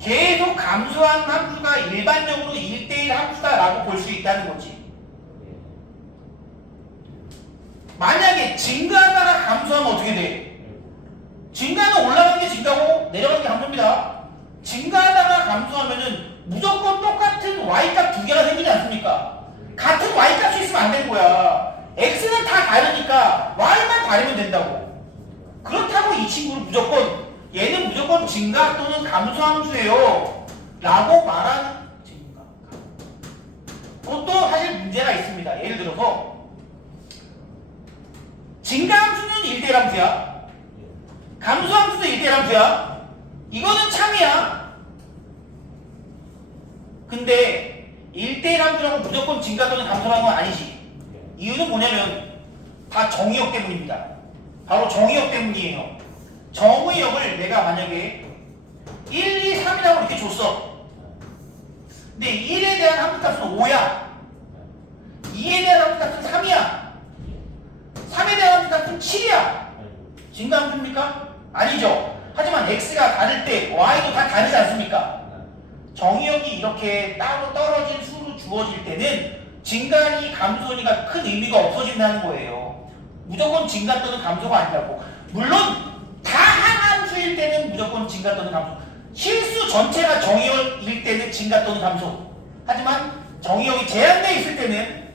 계속 감소하는 함수가 일반적으로 1대1 함수다라고 볼 수 있다는 거지. 만약에 증가하다가 감소하면 어떻게 돼? 증가는 올라가는 게 증가고 내려가는 게 감소입니다. 증가하다가 감소하면은 무조건 똑같은 y값 두 개가 생기지 않습니까? 같은 y값이 있으면 안 되는 거야. x는 다 다르니까 y만 다르면 된다고. 그렇다고 이 친구는 무조건 얘는 무조건 증가 또는 감소 함수예요 라고 말하는 증가. 그것도 사실 문제가 있습니다. 예를 들어서 증가 함수는 1대1 함수야. 감소 함수도 1대1 함수야. 이거는 참이야. 근데 1대1 함수라고 무조건 증가 또는 감소라는 건 아니지. 이유는 뭐냐면 다 정의역 때문입니다. 바로 정의역 때문이에요. 정의역을 내가 만약에 1, 2, 3이라고 이렇게 줬어. 근데 1에 대한 함수값은 5야. 2에 대한 함수값은 3이야. 3에 대한 함수값은 7이야. 증가 함수입니까? 아니죠. 하지만 x가 다를 때 y도 다 다르지 않습니까? 정의역이 이렇게 따로 떨어진 수로 주어질 때는 증가니 감소니가 큰 의미가 없어진다는 거예요. 무조건 증가 또는 감소가 아니라고. 물론 다 한 함수일 때는 무조건 증가 또는 감소. 실수 전체가 정의역일 때는 증가 또는 감소. 하지만 정의역이 제한되어 있을 때는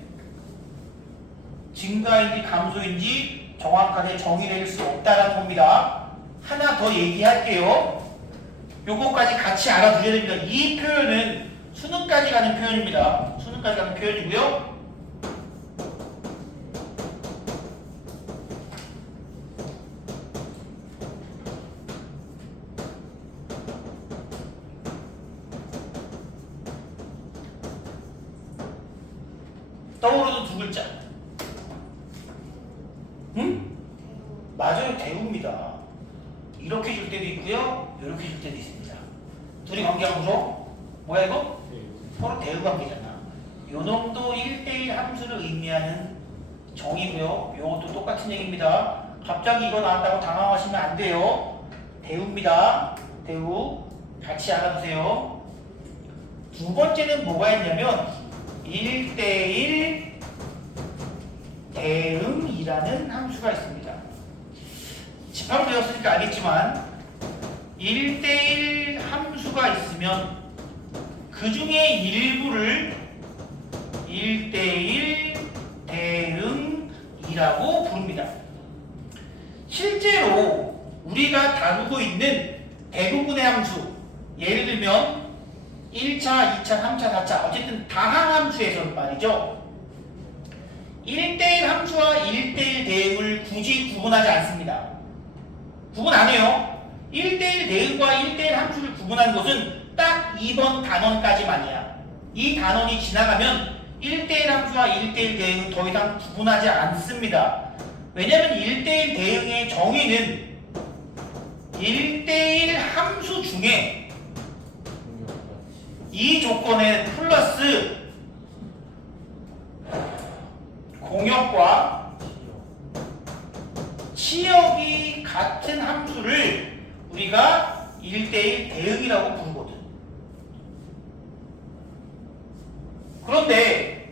증가인지 감소인지 정확하게 정의낼 수 없다는 겁니다. 하나 더 얘기할게요. 요거까지 같이 알아두셔야 됩니다. 이 표현은 수능까지 가는 표현입니다. 수능까지 가는 표현이고요. 떠오르는 두 글자. 응? 맞아요. 대우입니다. 이렇게 줄 때도 있고요. 이렇게 줄 때도 있습니다. 둘이 관계가 무서? 뭐야 이거? 서로 대우 관계잖아. 요 놈도 1대1 함수를 의미하는 정의고요. 요것도 똑같은 얘기입니다. 갑자기 이거 나왔다고 당황하시면 안 돼요. 대우입니다. 대우. 같이 알아두세요. 두 번째는 뭐가 있냐면 1대1 대응이라는 함수가 있습니다. 집합을 배웠으니까 알겠지만 1대1 함수가 있으면 그 중에 일부를 1대1 대응이라고 부릅니다. 실제로 우리가 다루고 있는 대부분의 함수, 예를 들면 1차, 2차, 3차, 4차 어쨌든 다항함수에서는 말이죠. 1대1 함수와 1대1 대응을 굳이 구분하지 않습니다. 구분 안 해요. 1대1 대응과 1대1 함수를 구분하는 것은 딱 2번 단원까지만이야. 이 단원이 지나가면 1대1 함수와 1대1 대응은 더 이상 구분하지 않습니다. 왜냐하면 1대1 대응의 정의는 1대1 함수 중에 이 조건에 플러스 공역과 치역이 같은 함수를 우리가 1대1 대응이라고 부르거든. 그런데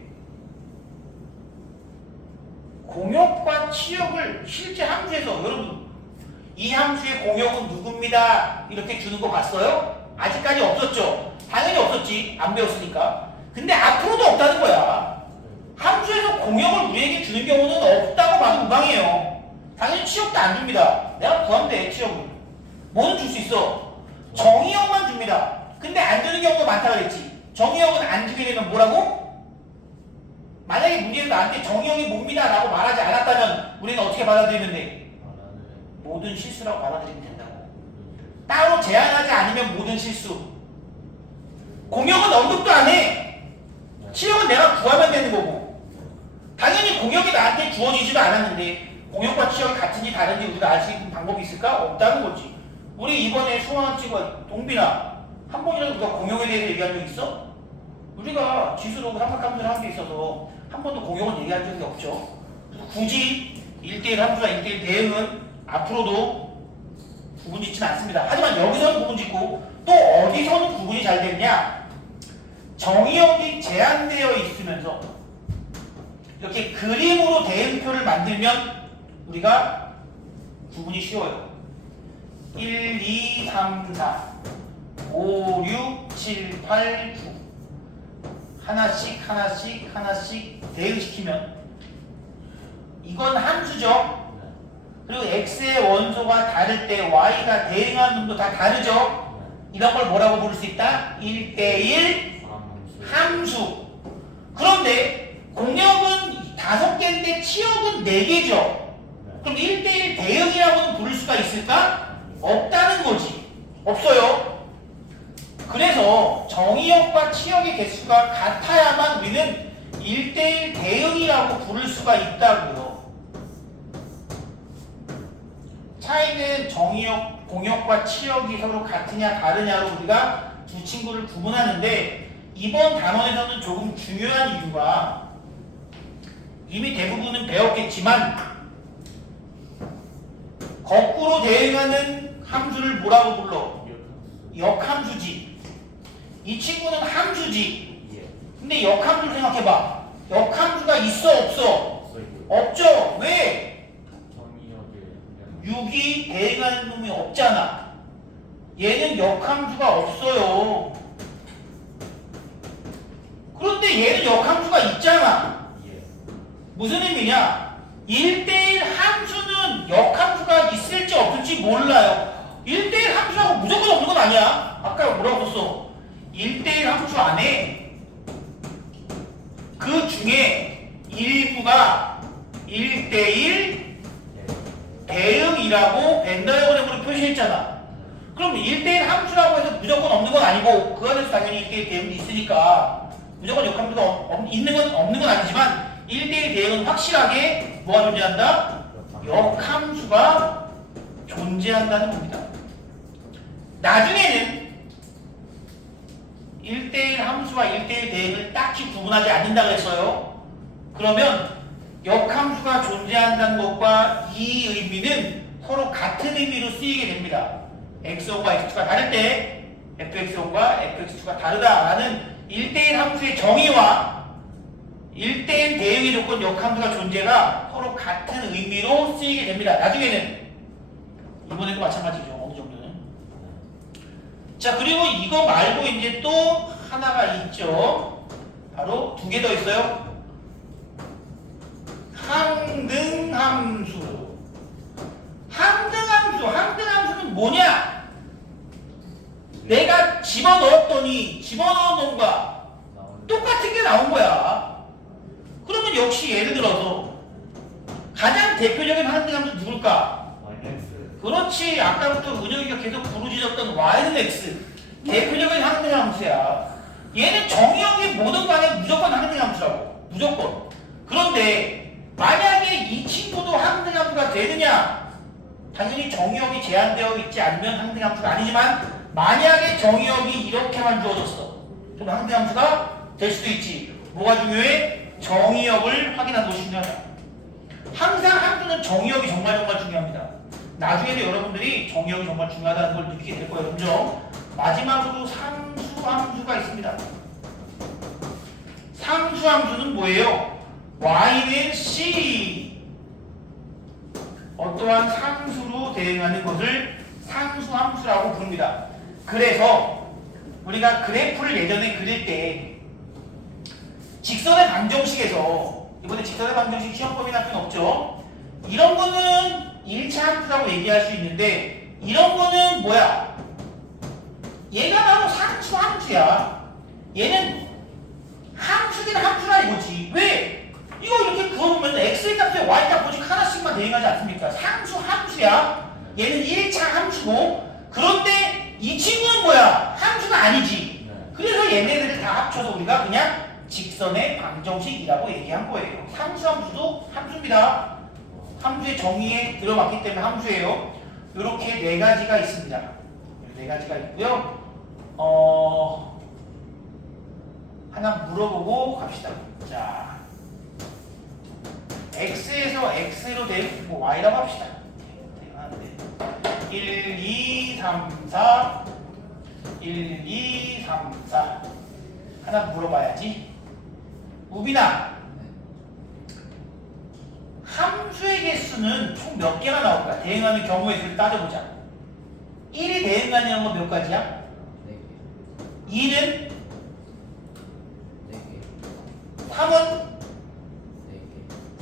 공역과 치역을 실제 함수에서 여러분 이 함수의 공역은 누굽니다 이렇게 주는 거 봤어요? 아직까지 없었죠? 당연히 없었지. 안 배웠으니까. 근데 앞으로도 없다는 거야. 함수에서 공역을 우리에게 주는 경우는 없다고 봐도 무방해요. 당연히 치역도 안 줍니다. 내가 구하면 돼. 치역은 뭐는 줄 수 있어? 정의역만 줍니다. 근데 안 주는 경우가 많다 그랬지. 정의역은 안 주게 되면 뭐라고? 만약에 문제에서 나한테 정의역이 뭡니다 라고 말하지 않았다면 우리는 어떻게 받아들이면 돼? 모든 실수라고 받아들이면 된다고. 따로 제한하지 않으면 모든 실수. 공역은 언급도 안 해. 치역은 내가 구하면 되는 거고. 당연히 공역이 나한테 주어지지도 않았는데 공역과 치역이 같은지 다른지 우리가 알 수 있는 방법이 있을까? 없다는 거지. 우리 이번에 수학 찍어 동빈아 한 번이라도 우리가 공역에 대해서 얘기한 적 있어? 우리가 지수로 삼각함수를 하는 데 있어서 한 번도 공역은 얘기한 적이 없죠. 그래서 굳이 1대1 함수와 1대1 대응은 앞으로도 구분짓지는 않습니다. 하지만 여기서는 구분짓고 또 어디서는 구분이 잘 되느냐? 정의역이 제한되어 있으면서 이렇게 그림으로 대응표를 만들면 우리가 구분이 쉬워요. 1, 2, 3, 4, 5, 6, 7, 8, 9 하나씩 하나씩 하나씩 대응시키면 이건 함수죠. 그리고 x의 원소가 다를 때 y가 대응하는 놈도 다 다르죠. 이런 걸 뭐라고 부를 수 있다? 1대1 함수. 그런데 공역은 5개인데 치역은 4개죠. 그럼 1대1 대응이라고는 부를 수가 있을까? 없다는 거지. 없어요. 그래서 정의역과 치역의 개수가 같아야만 우리는 1대1 대응이라고 부를 수가 있다고요. 차이는 정의역, 공역과 치역이 서로 같으냐 다르냐로 우리가 두 친구를 구분하는데 이번 단원에서는 조금 중요한 이유가 이미 대부분은 배웠겠지만 거꾸로 대응하는 함수를 뭐라고 불러? 역함수지. 이 친구는 함수지. 근데 역함수를 생각해봐. 역함수가 있어 없어? 없죠. 왜? 6이 대응하는 놈이 없잖아. 얘는 역함수가 없어요. 그런데 얘는 역함수가 있잖아. 무슨 의미냐? 1대1 함수는 역함수가 있을지 없을지 몰라요. 1대1 함수라고 무조건 없는 건 아니야. 아까 뭐라고 썼어? 1대1 함수 안에 그 중에 일부가 1대1 대응이라고 벤 다이어그램으로 표시했잖아. 그럼 1대1 함수라고 해서 무조건 없는 건 아니고 그 안에서 당연히 1대1 대응이 있으니까 무조건 역함수가 있는 건 없는 건 아니지만 1대1 대응은 확실하게 뭐가 존재한다? 역함수가 존재한다는 겁니다. 나중에는 1대1 함수와 1대1 대응을 딱히 구분하지 않는다고 했어요. 그러면 역함수가 존재한다는 것과 이 의미는 서로 같은 의미로 쓰이게 됩니다. x1과 x2가 다를 때 fx1과 fx2가 다르다라는 1대1 함수의 정의와 1대1 대응의 조건 역함수가 존재가 서로 같은 의미로 쓰이게 됩니다. 나중에는 이번에도 마찬가지죠. 어느 정도는. 자, 그리고 이거 말고 이제 또 하나가 있죠. 바로 두 개 더 있어요. 항등함수. 항등함수는 뭐냐? 내가 집어넣었더니 집어넣은 놈과 똑같은 게 나온 거야. 그러면 역시 예를 들어서 가장 대표적인 항등함수 누굴까? 마이너스. 그렇지. 아까부터 은혁이가 계속 부르짖었던 y는 x. 대표적인 항등함수야. 얘는 정의역이 뭐든 간에 무조건 항등함수라고. 무조건. 그런데 만약에 이 친구도 항등함수가 되느냐? 당연히 정의역이 제한되어 있지 않으면 항등함수가 아니지만 만약에 정의역이 이렇게만 주어졌어. 그럼 항등함수가 될 수도 있지. 뭐가 중요해? 정의역을 확인하는 것이 중요하다. 항상 함수는 정의역이 정말 중요합니다. 나중에도 여러분들이 정의역이 정말 중요하다는 걸 느끼게 될 거예요. 점점. 마지막으로 상수함수가 있습니다. 상수함수는 뭐예요? y는 c. 어떠한 상수로 대응하는 것을 상수함수라고 부릅니다. 그래서 우리가 그래프를 예전에 그릴 때 직선의 방정식에서 이번에 직선의 방정식 시험범위 날 필요는 없죠. 이런 거는 1차 함수라고 얘기할 수 있는데 이런 거는 뭐야? 얘가 바로 상수함수야. 얘는 함수긴 함수라 이거지. 왜? 이거 이렇게 그어보면 x의 값에 y값 보직 하나씩만 대응하지 않습니까? 상수함수야. 얘는 1차 함수고 그런데 이 친구는 뭐야? 함수가 아니지. 그래서 얘네들을 다 합쳐서 우리가 그냥 직선의 방정식이라고 얘기한 거예요. 상수함수도 함수입니다. 함수의 정의에 들어갔기 때문에 함수예요. 이렇게 네 가지가 있습니다. 네 가지가 있고요. 하나 물어보고 갑시다. 자, x에서 x로 된 뭐 y라고 합시다. 1, 2, 3, 4 1, 2, 3, 4 하나 물어봐야지. 우빈아, 함수의 개수는 총 몇 개가 나올까? 대응하는 경우의 수를 따져보자. 1이 대응하는 건 몇 가지야? 2는? 3은?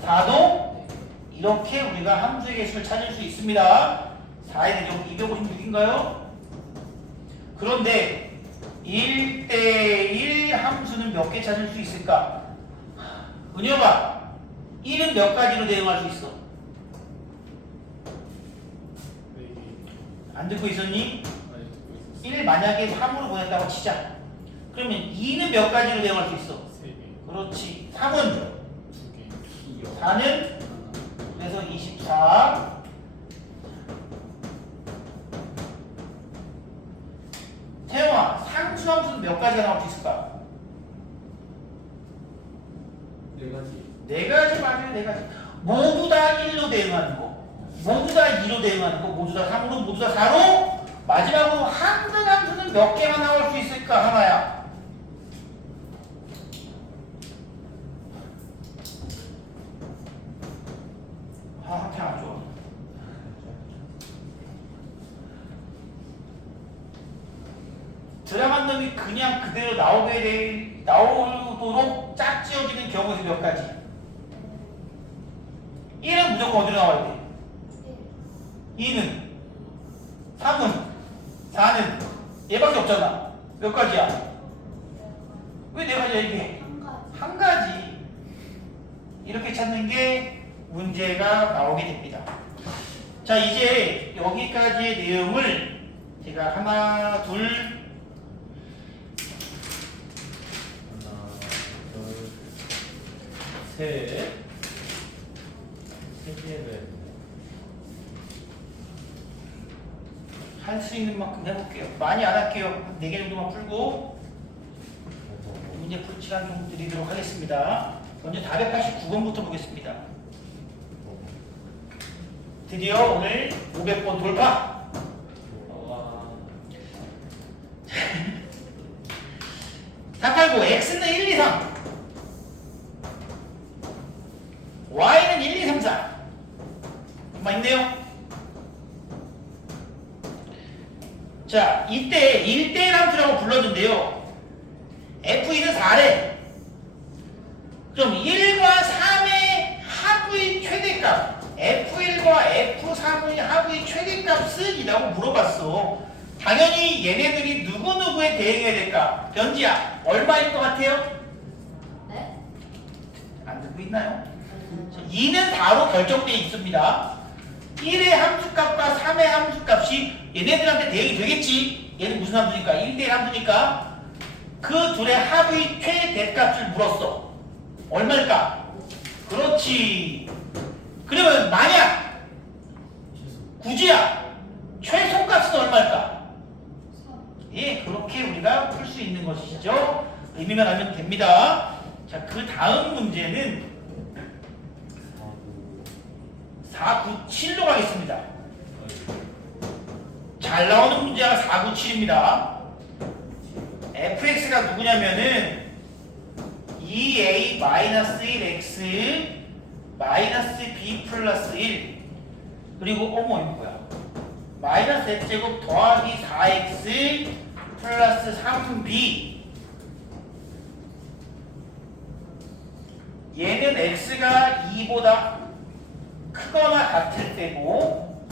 4도? 이렇게 우리가 함수의 개수를 찾을 수 있습니다. 4의 대적 256인가요? 그런데 1대1 함수는 몇 개 찾을 수 있을까? 은혁아, 1은 몇 가지로 대응할 수 있어? 안 듣고 있었니? 1 만약에 3으로 보냈다고 치자. 그러면 2는 몇 가지로 대응할 수 있어? 3개. 그렇지. 3은? 2개. 4는? 그래서 24. 태영아, 상수함수는 몇 가지가 나올 수 있을까? 4가지. 네 가지 맞아요, 네 가지. 모두 다 1로 대응하는 거, 모두 다 2로 대응하는 거, 모두 다 3으로, 모두 다 4로. 마지막으로 항등함수는 몇 개가 나올 수 있을까? 하나야. 한편 안 좋아. 들어간 놈이 그냥 그대로 나오도록 짝지어지는 경우에서 몇 가지? 1은 무조건 어디로 나와야 돼? 2는? 3은? 4는? 얘밖에 없잖아. 몇 가지야? 왜 네 가지야 이게? 한 가지. 이렇게 찾는 게 문제가 나오게 됩니다. 자, 이제 여기까지의 내용을 제가 하나, 둘, 셋. 세 개를. 할 수 있는 만큼 해볼게요. 많이 안 할게요. 한 4개 정도만 풀고 문제 풀 시간 좀 드리도록 하겠습니다. 먼저 489번부터 보겠습니다. 드디어 오늘 500번 돌파! 와. 489 x는 1, 2, 3 y는 1, 2, 3, 4 얼마 있네요? 자, 이때 1대1 함수라고 불렀는데요. F2는 4래. 그럼 1과 3의 합의 최대값, F1과 F3의 합의 최대값은 이라고 물어봤어. 당연히 얘네들이 누구누구에 대응해야 될까? 변지야, 얼마일 것 같아요? 네? 안 듣고 있나요? 2는 4로 결정되어 있습니다. 1의 함수값과 3의 함수값이 얘네들한테 대응이 되겠지. 얘는 무슨 함수니까? 1대1 함수니까 그 둘의 합의 최대값을 물었어. 얼마일까? 그렇지. 그러면 만약 굳이야 최소값은 얼마일까? 예, 그렇게 우리가 풀 수 있는 것이죠. 의미만 알면 됩니다. 자, 그 다음 문제는 4, 9, 7로 가겠습니다. 잘 나오는 문제가 4, 9, 7입니다. fx가 누구냐면은 2a-1x -b 플러스 1 그리고 어머 이거 뭐야? 마이너스 x제곱 더하기 4x 플러스 3b 얘는 x가 2보다 크거나 같을 때고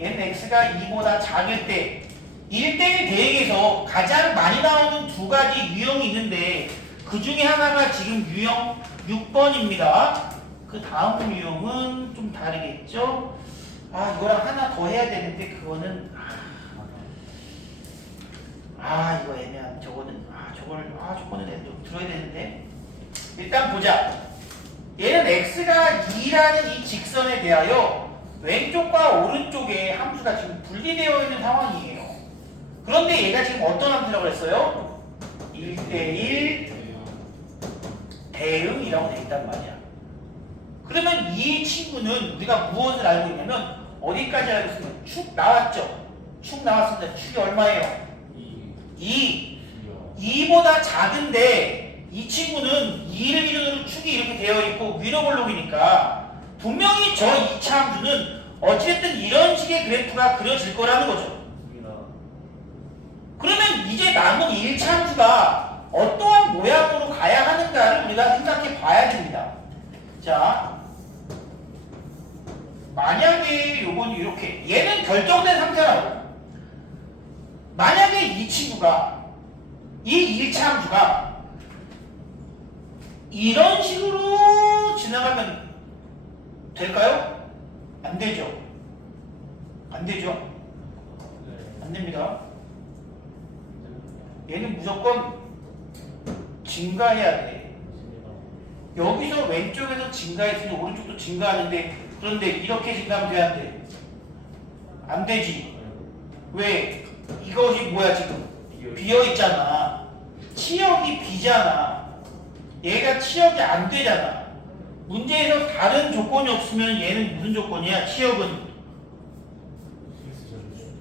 얘는 x가 2보다 작을 때 1대1 대응에서 가장 많이 나오는 두 가지 유형이 있는데 그 중에 하나가 지금 유형 6번입니다. 그 다음 유형은 좀 다르겠죠? 아, 이거랑 하나 더 해야 되는데 그거는 이거 애매한 저거는 저거는 좀 들어야 되는데 일단 보자. 얘는 x가 2라는 이 직선에 대하여 왼쪽과 오른쪽에 함수가 지금 분리되어 있는 상황이에요. 그런데 얘가 지금 어떤 함수라고 했어요? 1대1 대응이라고 되어 있단 말이야. 그러면 이 친구는 우리가 무엇을 알고 있냐면 어디까지 알고 있으면 축 나왔죠? 축 나왔습니다. 축이 얼마예요? 2. 2보다 작은데 이 친구는 2를 기준으로 축이 이렇게 되어 있고 위로 볼록이니까 분명히 저 2차 함수는 어찌됐든 이런 식의 그래프가 그려질 거라는 거죠. 그러면 이제 남은 1차 함수가 어떠한 모양으로 가야 하는가를 우리가 생각해 봐야 됩니다. 자, 만약에 요건 이렇게 얘는 결정된 상태라고. 만약에 이 친구가 이 1차 함수가 이런 식으로 지나가면 될까요? 안 되죠. 안 되죠. 안 됩니다. 얘는 무조건 증가해야 돼. 여기서 왼쪽에서 증가했으니 오른쪽도 증가하는데 그런데 이렇게 증가하면 돼야 안 돼? 안 되지. 왜? 이것이 뭐야 지금? 비어있잖아. 치역이 비잖아. 얘가 치역이 안 되잖아. 문제에서 다른 조건이 없으면 얘는 무슨 조건이야? 치역은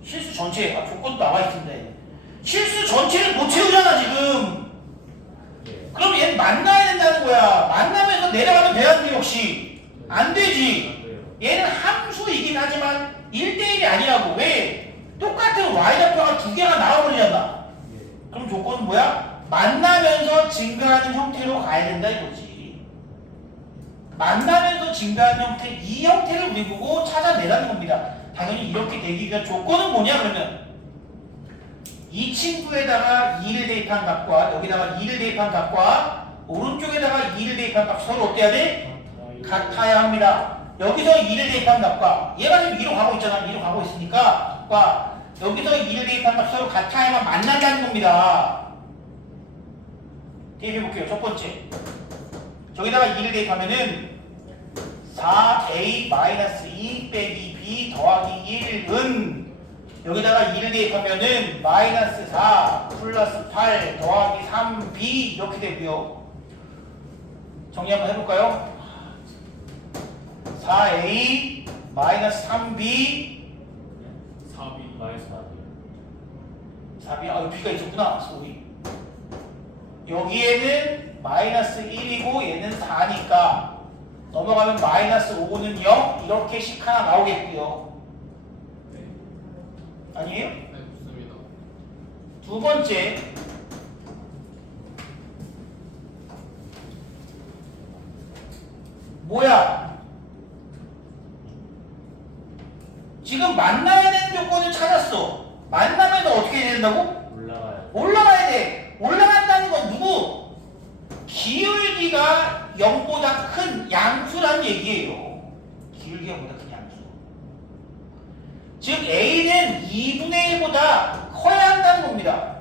실수 전체. 조건도 나와 있습니다. 얘는. 실수 전체를 못 채우잖아 지금. 그럼 얘는 만나야 된다는 거야. 만나면서 내려가면 돼야 안 돼 혹시? 안 되지. 얘는 함수이긴 하지만 1대1이 아니라고. 왜? 똑같은 y좌표가 두 개가 나와버리잖아. 그럼 조건은 뭐야? 만나면서 증가하는 형태로 가야 된다 이거지. 만나면서 증가하는 형태, 이 형태를 우리 보고 찾아내라는 겁니다. 당연히 이렇게 되기 위한 조건은 뭐냐 그러면 이 친구에다가 2를 대입한 값과 여기다가 2를 대입한 값과 오른쪽에다가 2를 대입한 값 서로 어때야 돼? 같아야 합니다. 여기서 2를 대입한 값과 얘가 지금 2로 가고 있잖아. 2로 가고 있으니까 여기서 2를 대입한 값 서로 같아야만 만난다는 겁니다. 대입해볼게요. 첫 번째 저기다가 2를 대입하면은 4a-2 빼기 b 더하기 1은 여기다가 2를 대입하면은 -4 플러스 8 더하기 3b 이렇게 되고요. 정리 한번 해볼까요? 4a -3b 4b b가 있었구나. 소리. 여기에는 -1이고 얘는 4니까 넘어가면 -5는 0 이렇게 식 하나 나오겠고요. 아니에요? 네, 좋습니다. 두 번째 뭐야? 지금 만나야 되는 조건을 찾았어. 만나면 어떻게 해야 된다고? 올라가요. 올라가야 돼. 올라간다는 건 누구? 기울기가 0보다 큰 양수란 얘기예요. 기울기가 0보다 큰 양수. 즉 A는 2분의 1보다 커야 한다는 겁니다.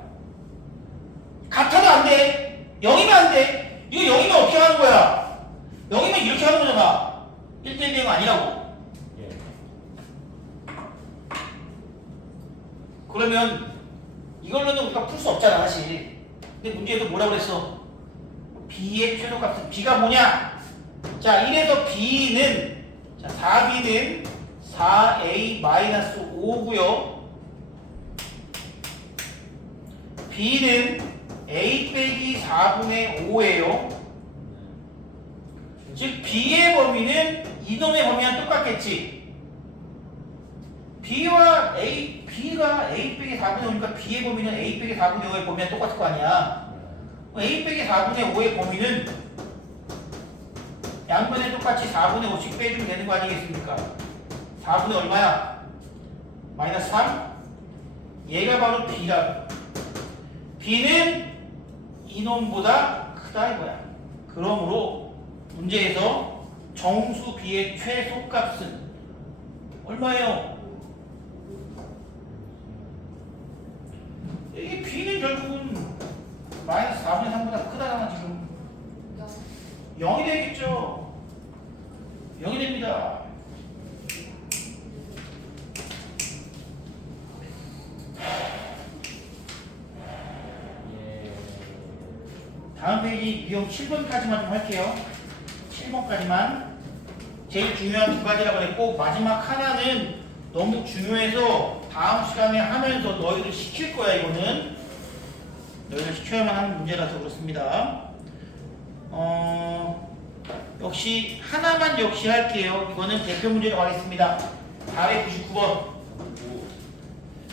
같아도 안 돼. 0이면 안 돼. 이거 0이면 어떻게 하는 거야? 0이면 이렇게 하는 거잖아. 1대1 대응 아니라고. 예. 그러면 이걸로는 우리가 풀 수 없잖아 사실. 근데 문제에서 뭐라고 그랬어? B의 최소값은 B가 뭐냐? 자 이래서 B는 자 4B는 4A-5고요 B는 A 빼기 4분의 5예요. 즉 B의 범위는 이놈의 범위랑 똑같겠지. B와 A, B가 A 빼기 4분의 5니까 B의 범위는 A 빼기 4분의 5의 범위랑 똑같을 거 아니야. A 빼기 4분의 5의 범위는 양변에 똑같이 4분의 5씩 빼주면 되는 거 아니겠습니까? 4분의 얼마야? 마이너스 3? 얘가 바로 B라고. B는 이놈보다 크다 이거야. 그러므로 문제에서 정수 B의 최소값은 얼마예요? 이게 B는 결국은 마이너스 4분의 3보다 크다잖아 지금. 0이 되겠죠. 0이 됩니다. 예. 다음 페이지 유형 7번까지만 좀 할게요. 7번까지만. 제일 중요한 두 가지라고 그랬고 마지막 하나는 너무 중요해서 다음 시간에 하면서 너희들 시킬 거야. 이거는 너희들 시켜야만 하는 문제라서 그렇습니다. 역시 하나만 역시 할게요. 이거는 대표 문제로 가겠습니다. 499번.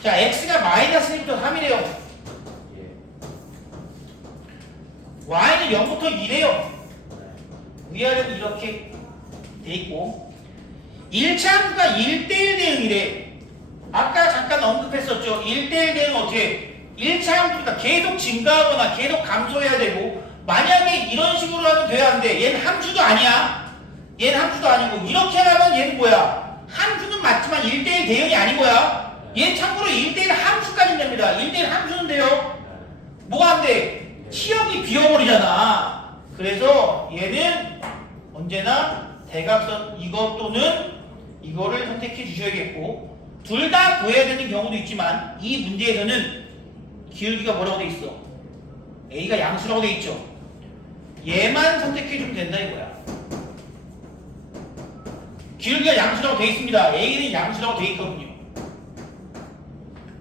자, x가 마이너스 1부터 3이래요. 예. y는 0부터 2래요. 위아래로 이렇게 돼 있고 1차 함수가 1대1 대응이래. 아까 잠깐 언급했었죠. 1대1 대응은 어떻게? 1차 함수가 계속 증가하거나 계속 감소해야 되고 만약에 이런 식으로 하면 돼야 안 돼. 얘는 함수도 아니야. 얘는 함수도 아니고 이렇게 하면 얘는 뭐야? 함수는 맞지만 1대1 대응이 아닌 거야. 얘는 참고로 1대1 함수까지 됩니다. 1대1 함수는 돼요. 뭐가 안 돼? 치역이 비어버리잖아. 그래서 얘는 언제나 대각선 이것 또는 이거를 선택해 주셔야겠고 둘 다 구해야 되는 경우도 있지만 이 문제에서는 기울기가 뭐라고 돼 있어? A가 양수라고 돼 있죠. 얘만 선택해 주면 된다 이거야. 기울기가 양수라고 돼 있습니다. A는 양수라고 돼 있거든요.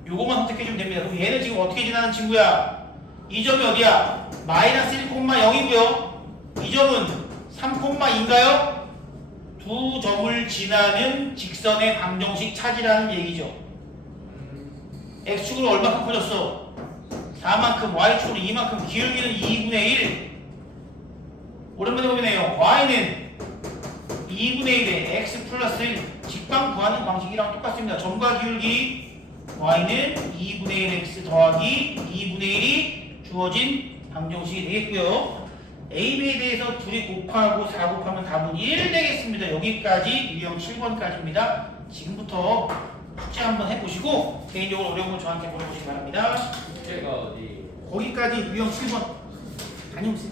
요거만 선택해 주면 됩니다. 그럼 얘는 지금 어떻게 지나는 친구야? 이 점이 어디야? 마이너스 1,0이고요. 이 점은 3,2인가요? 두 점을 지나는 직선의 방정식 찾으라는 얘기죠. X축으로 얼마큼 커졌어? 4만큼, Y축으로 2만큼, 기울기는 2분의 1. 오랜만에 보이네요. Y는 2분의 1에 X 플러스 1 직방 구하는 방식이랑 똑같습니다. 점과 기울기 Y는 2분의 1 X 더하기 2분의 1이 주어진 방정식이 되겠고요. A, B에 대해서 둘이 곱하고 4 곱하면 답은 1 되겠습니다. 여기까지 유형 7번까지입니다. 지금부터 숙제 한번 해보시고 개인적으로 어려운 건 저한테 물어보시기 바랍니다. 숙제가 어디? 거기까지 유형 7번 다녀오세요.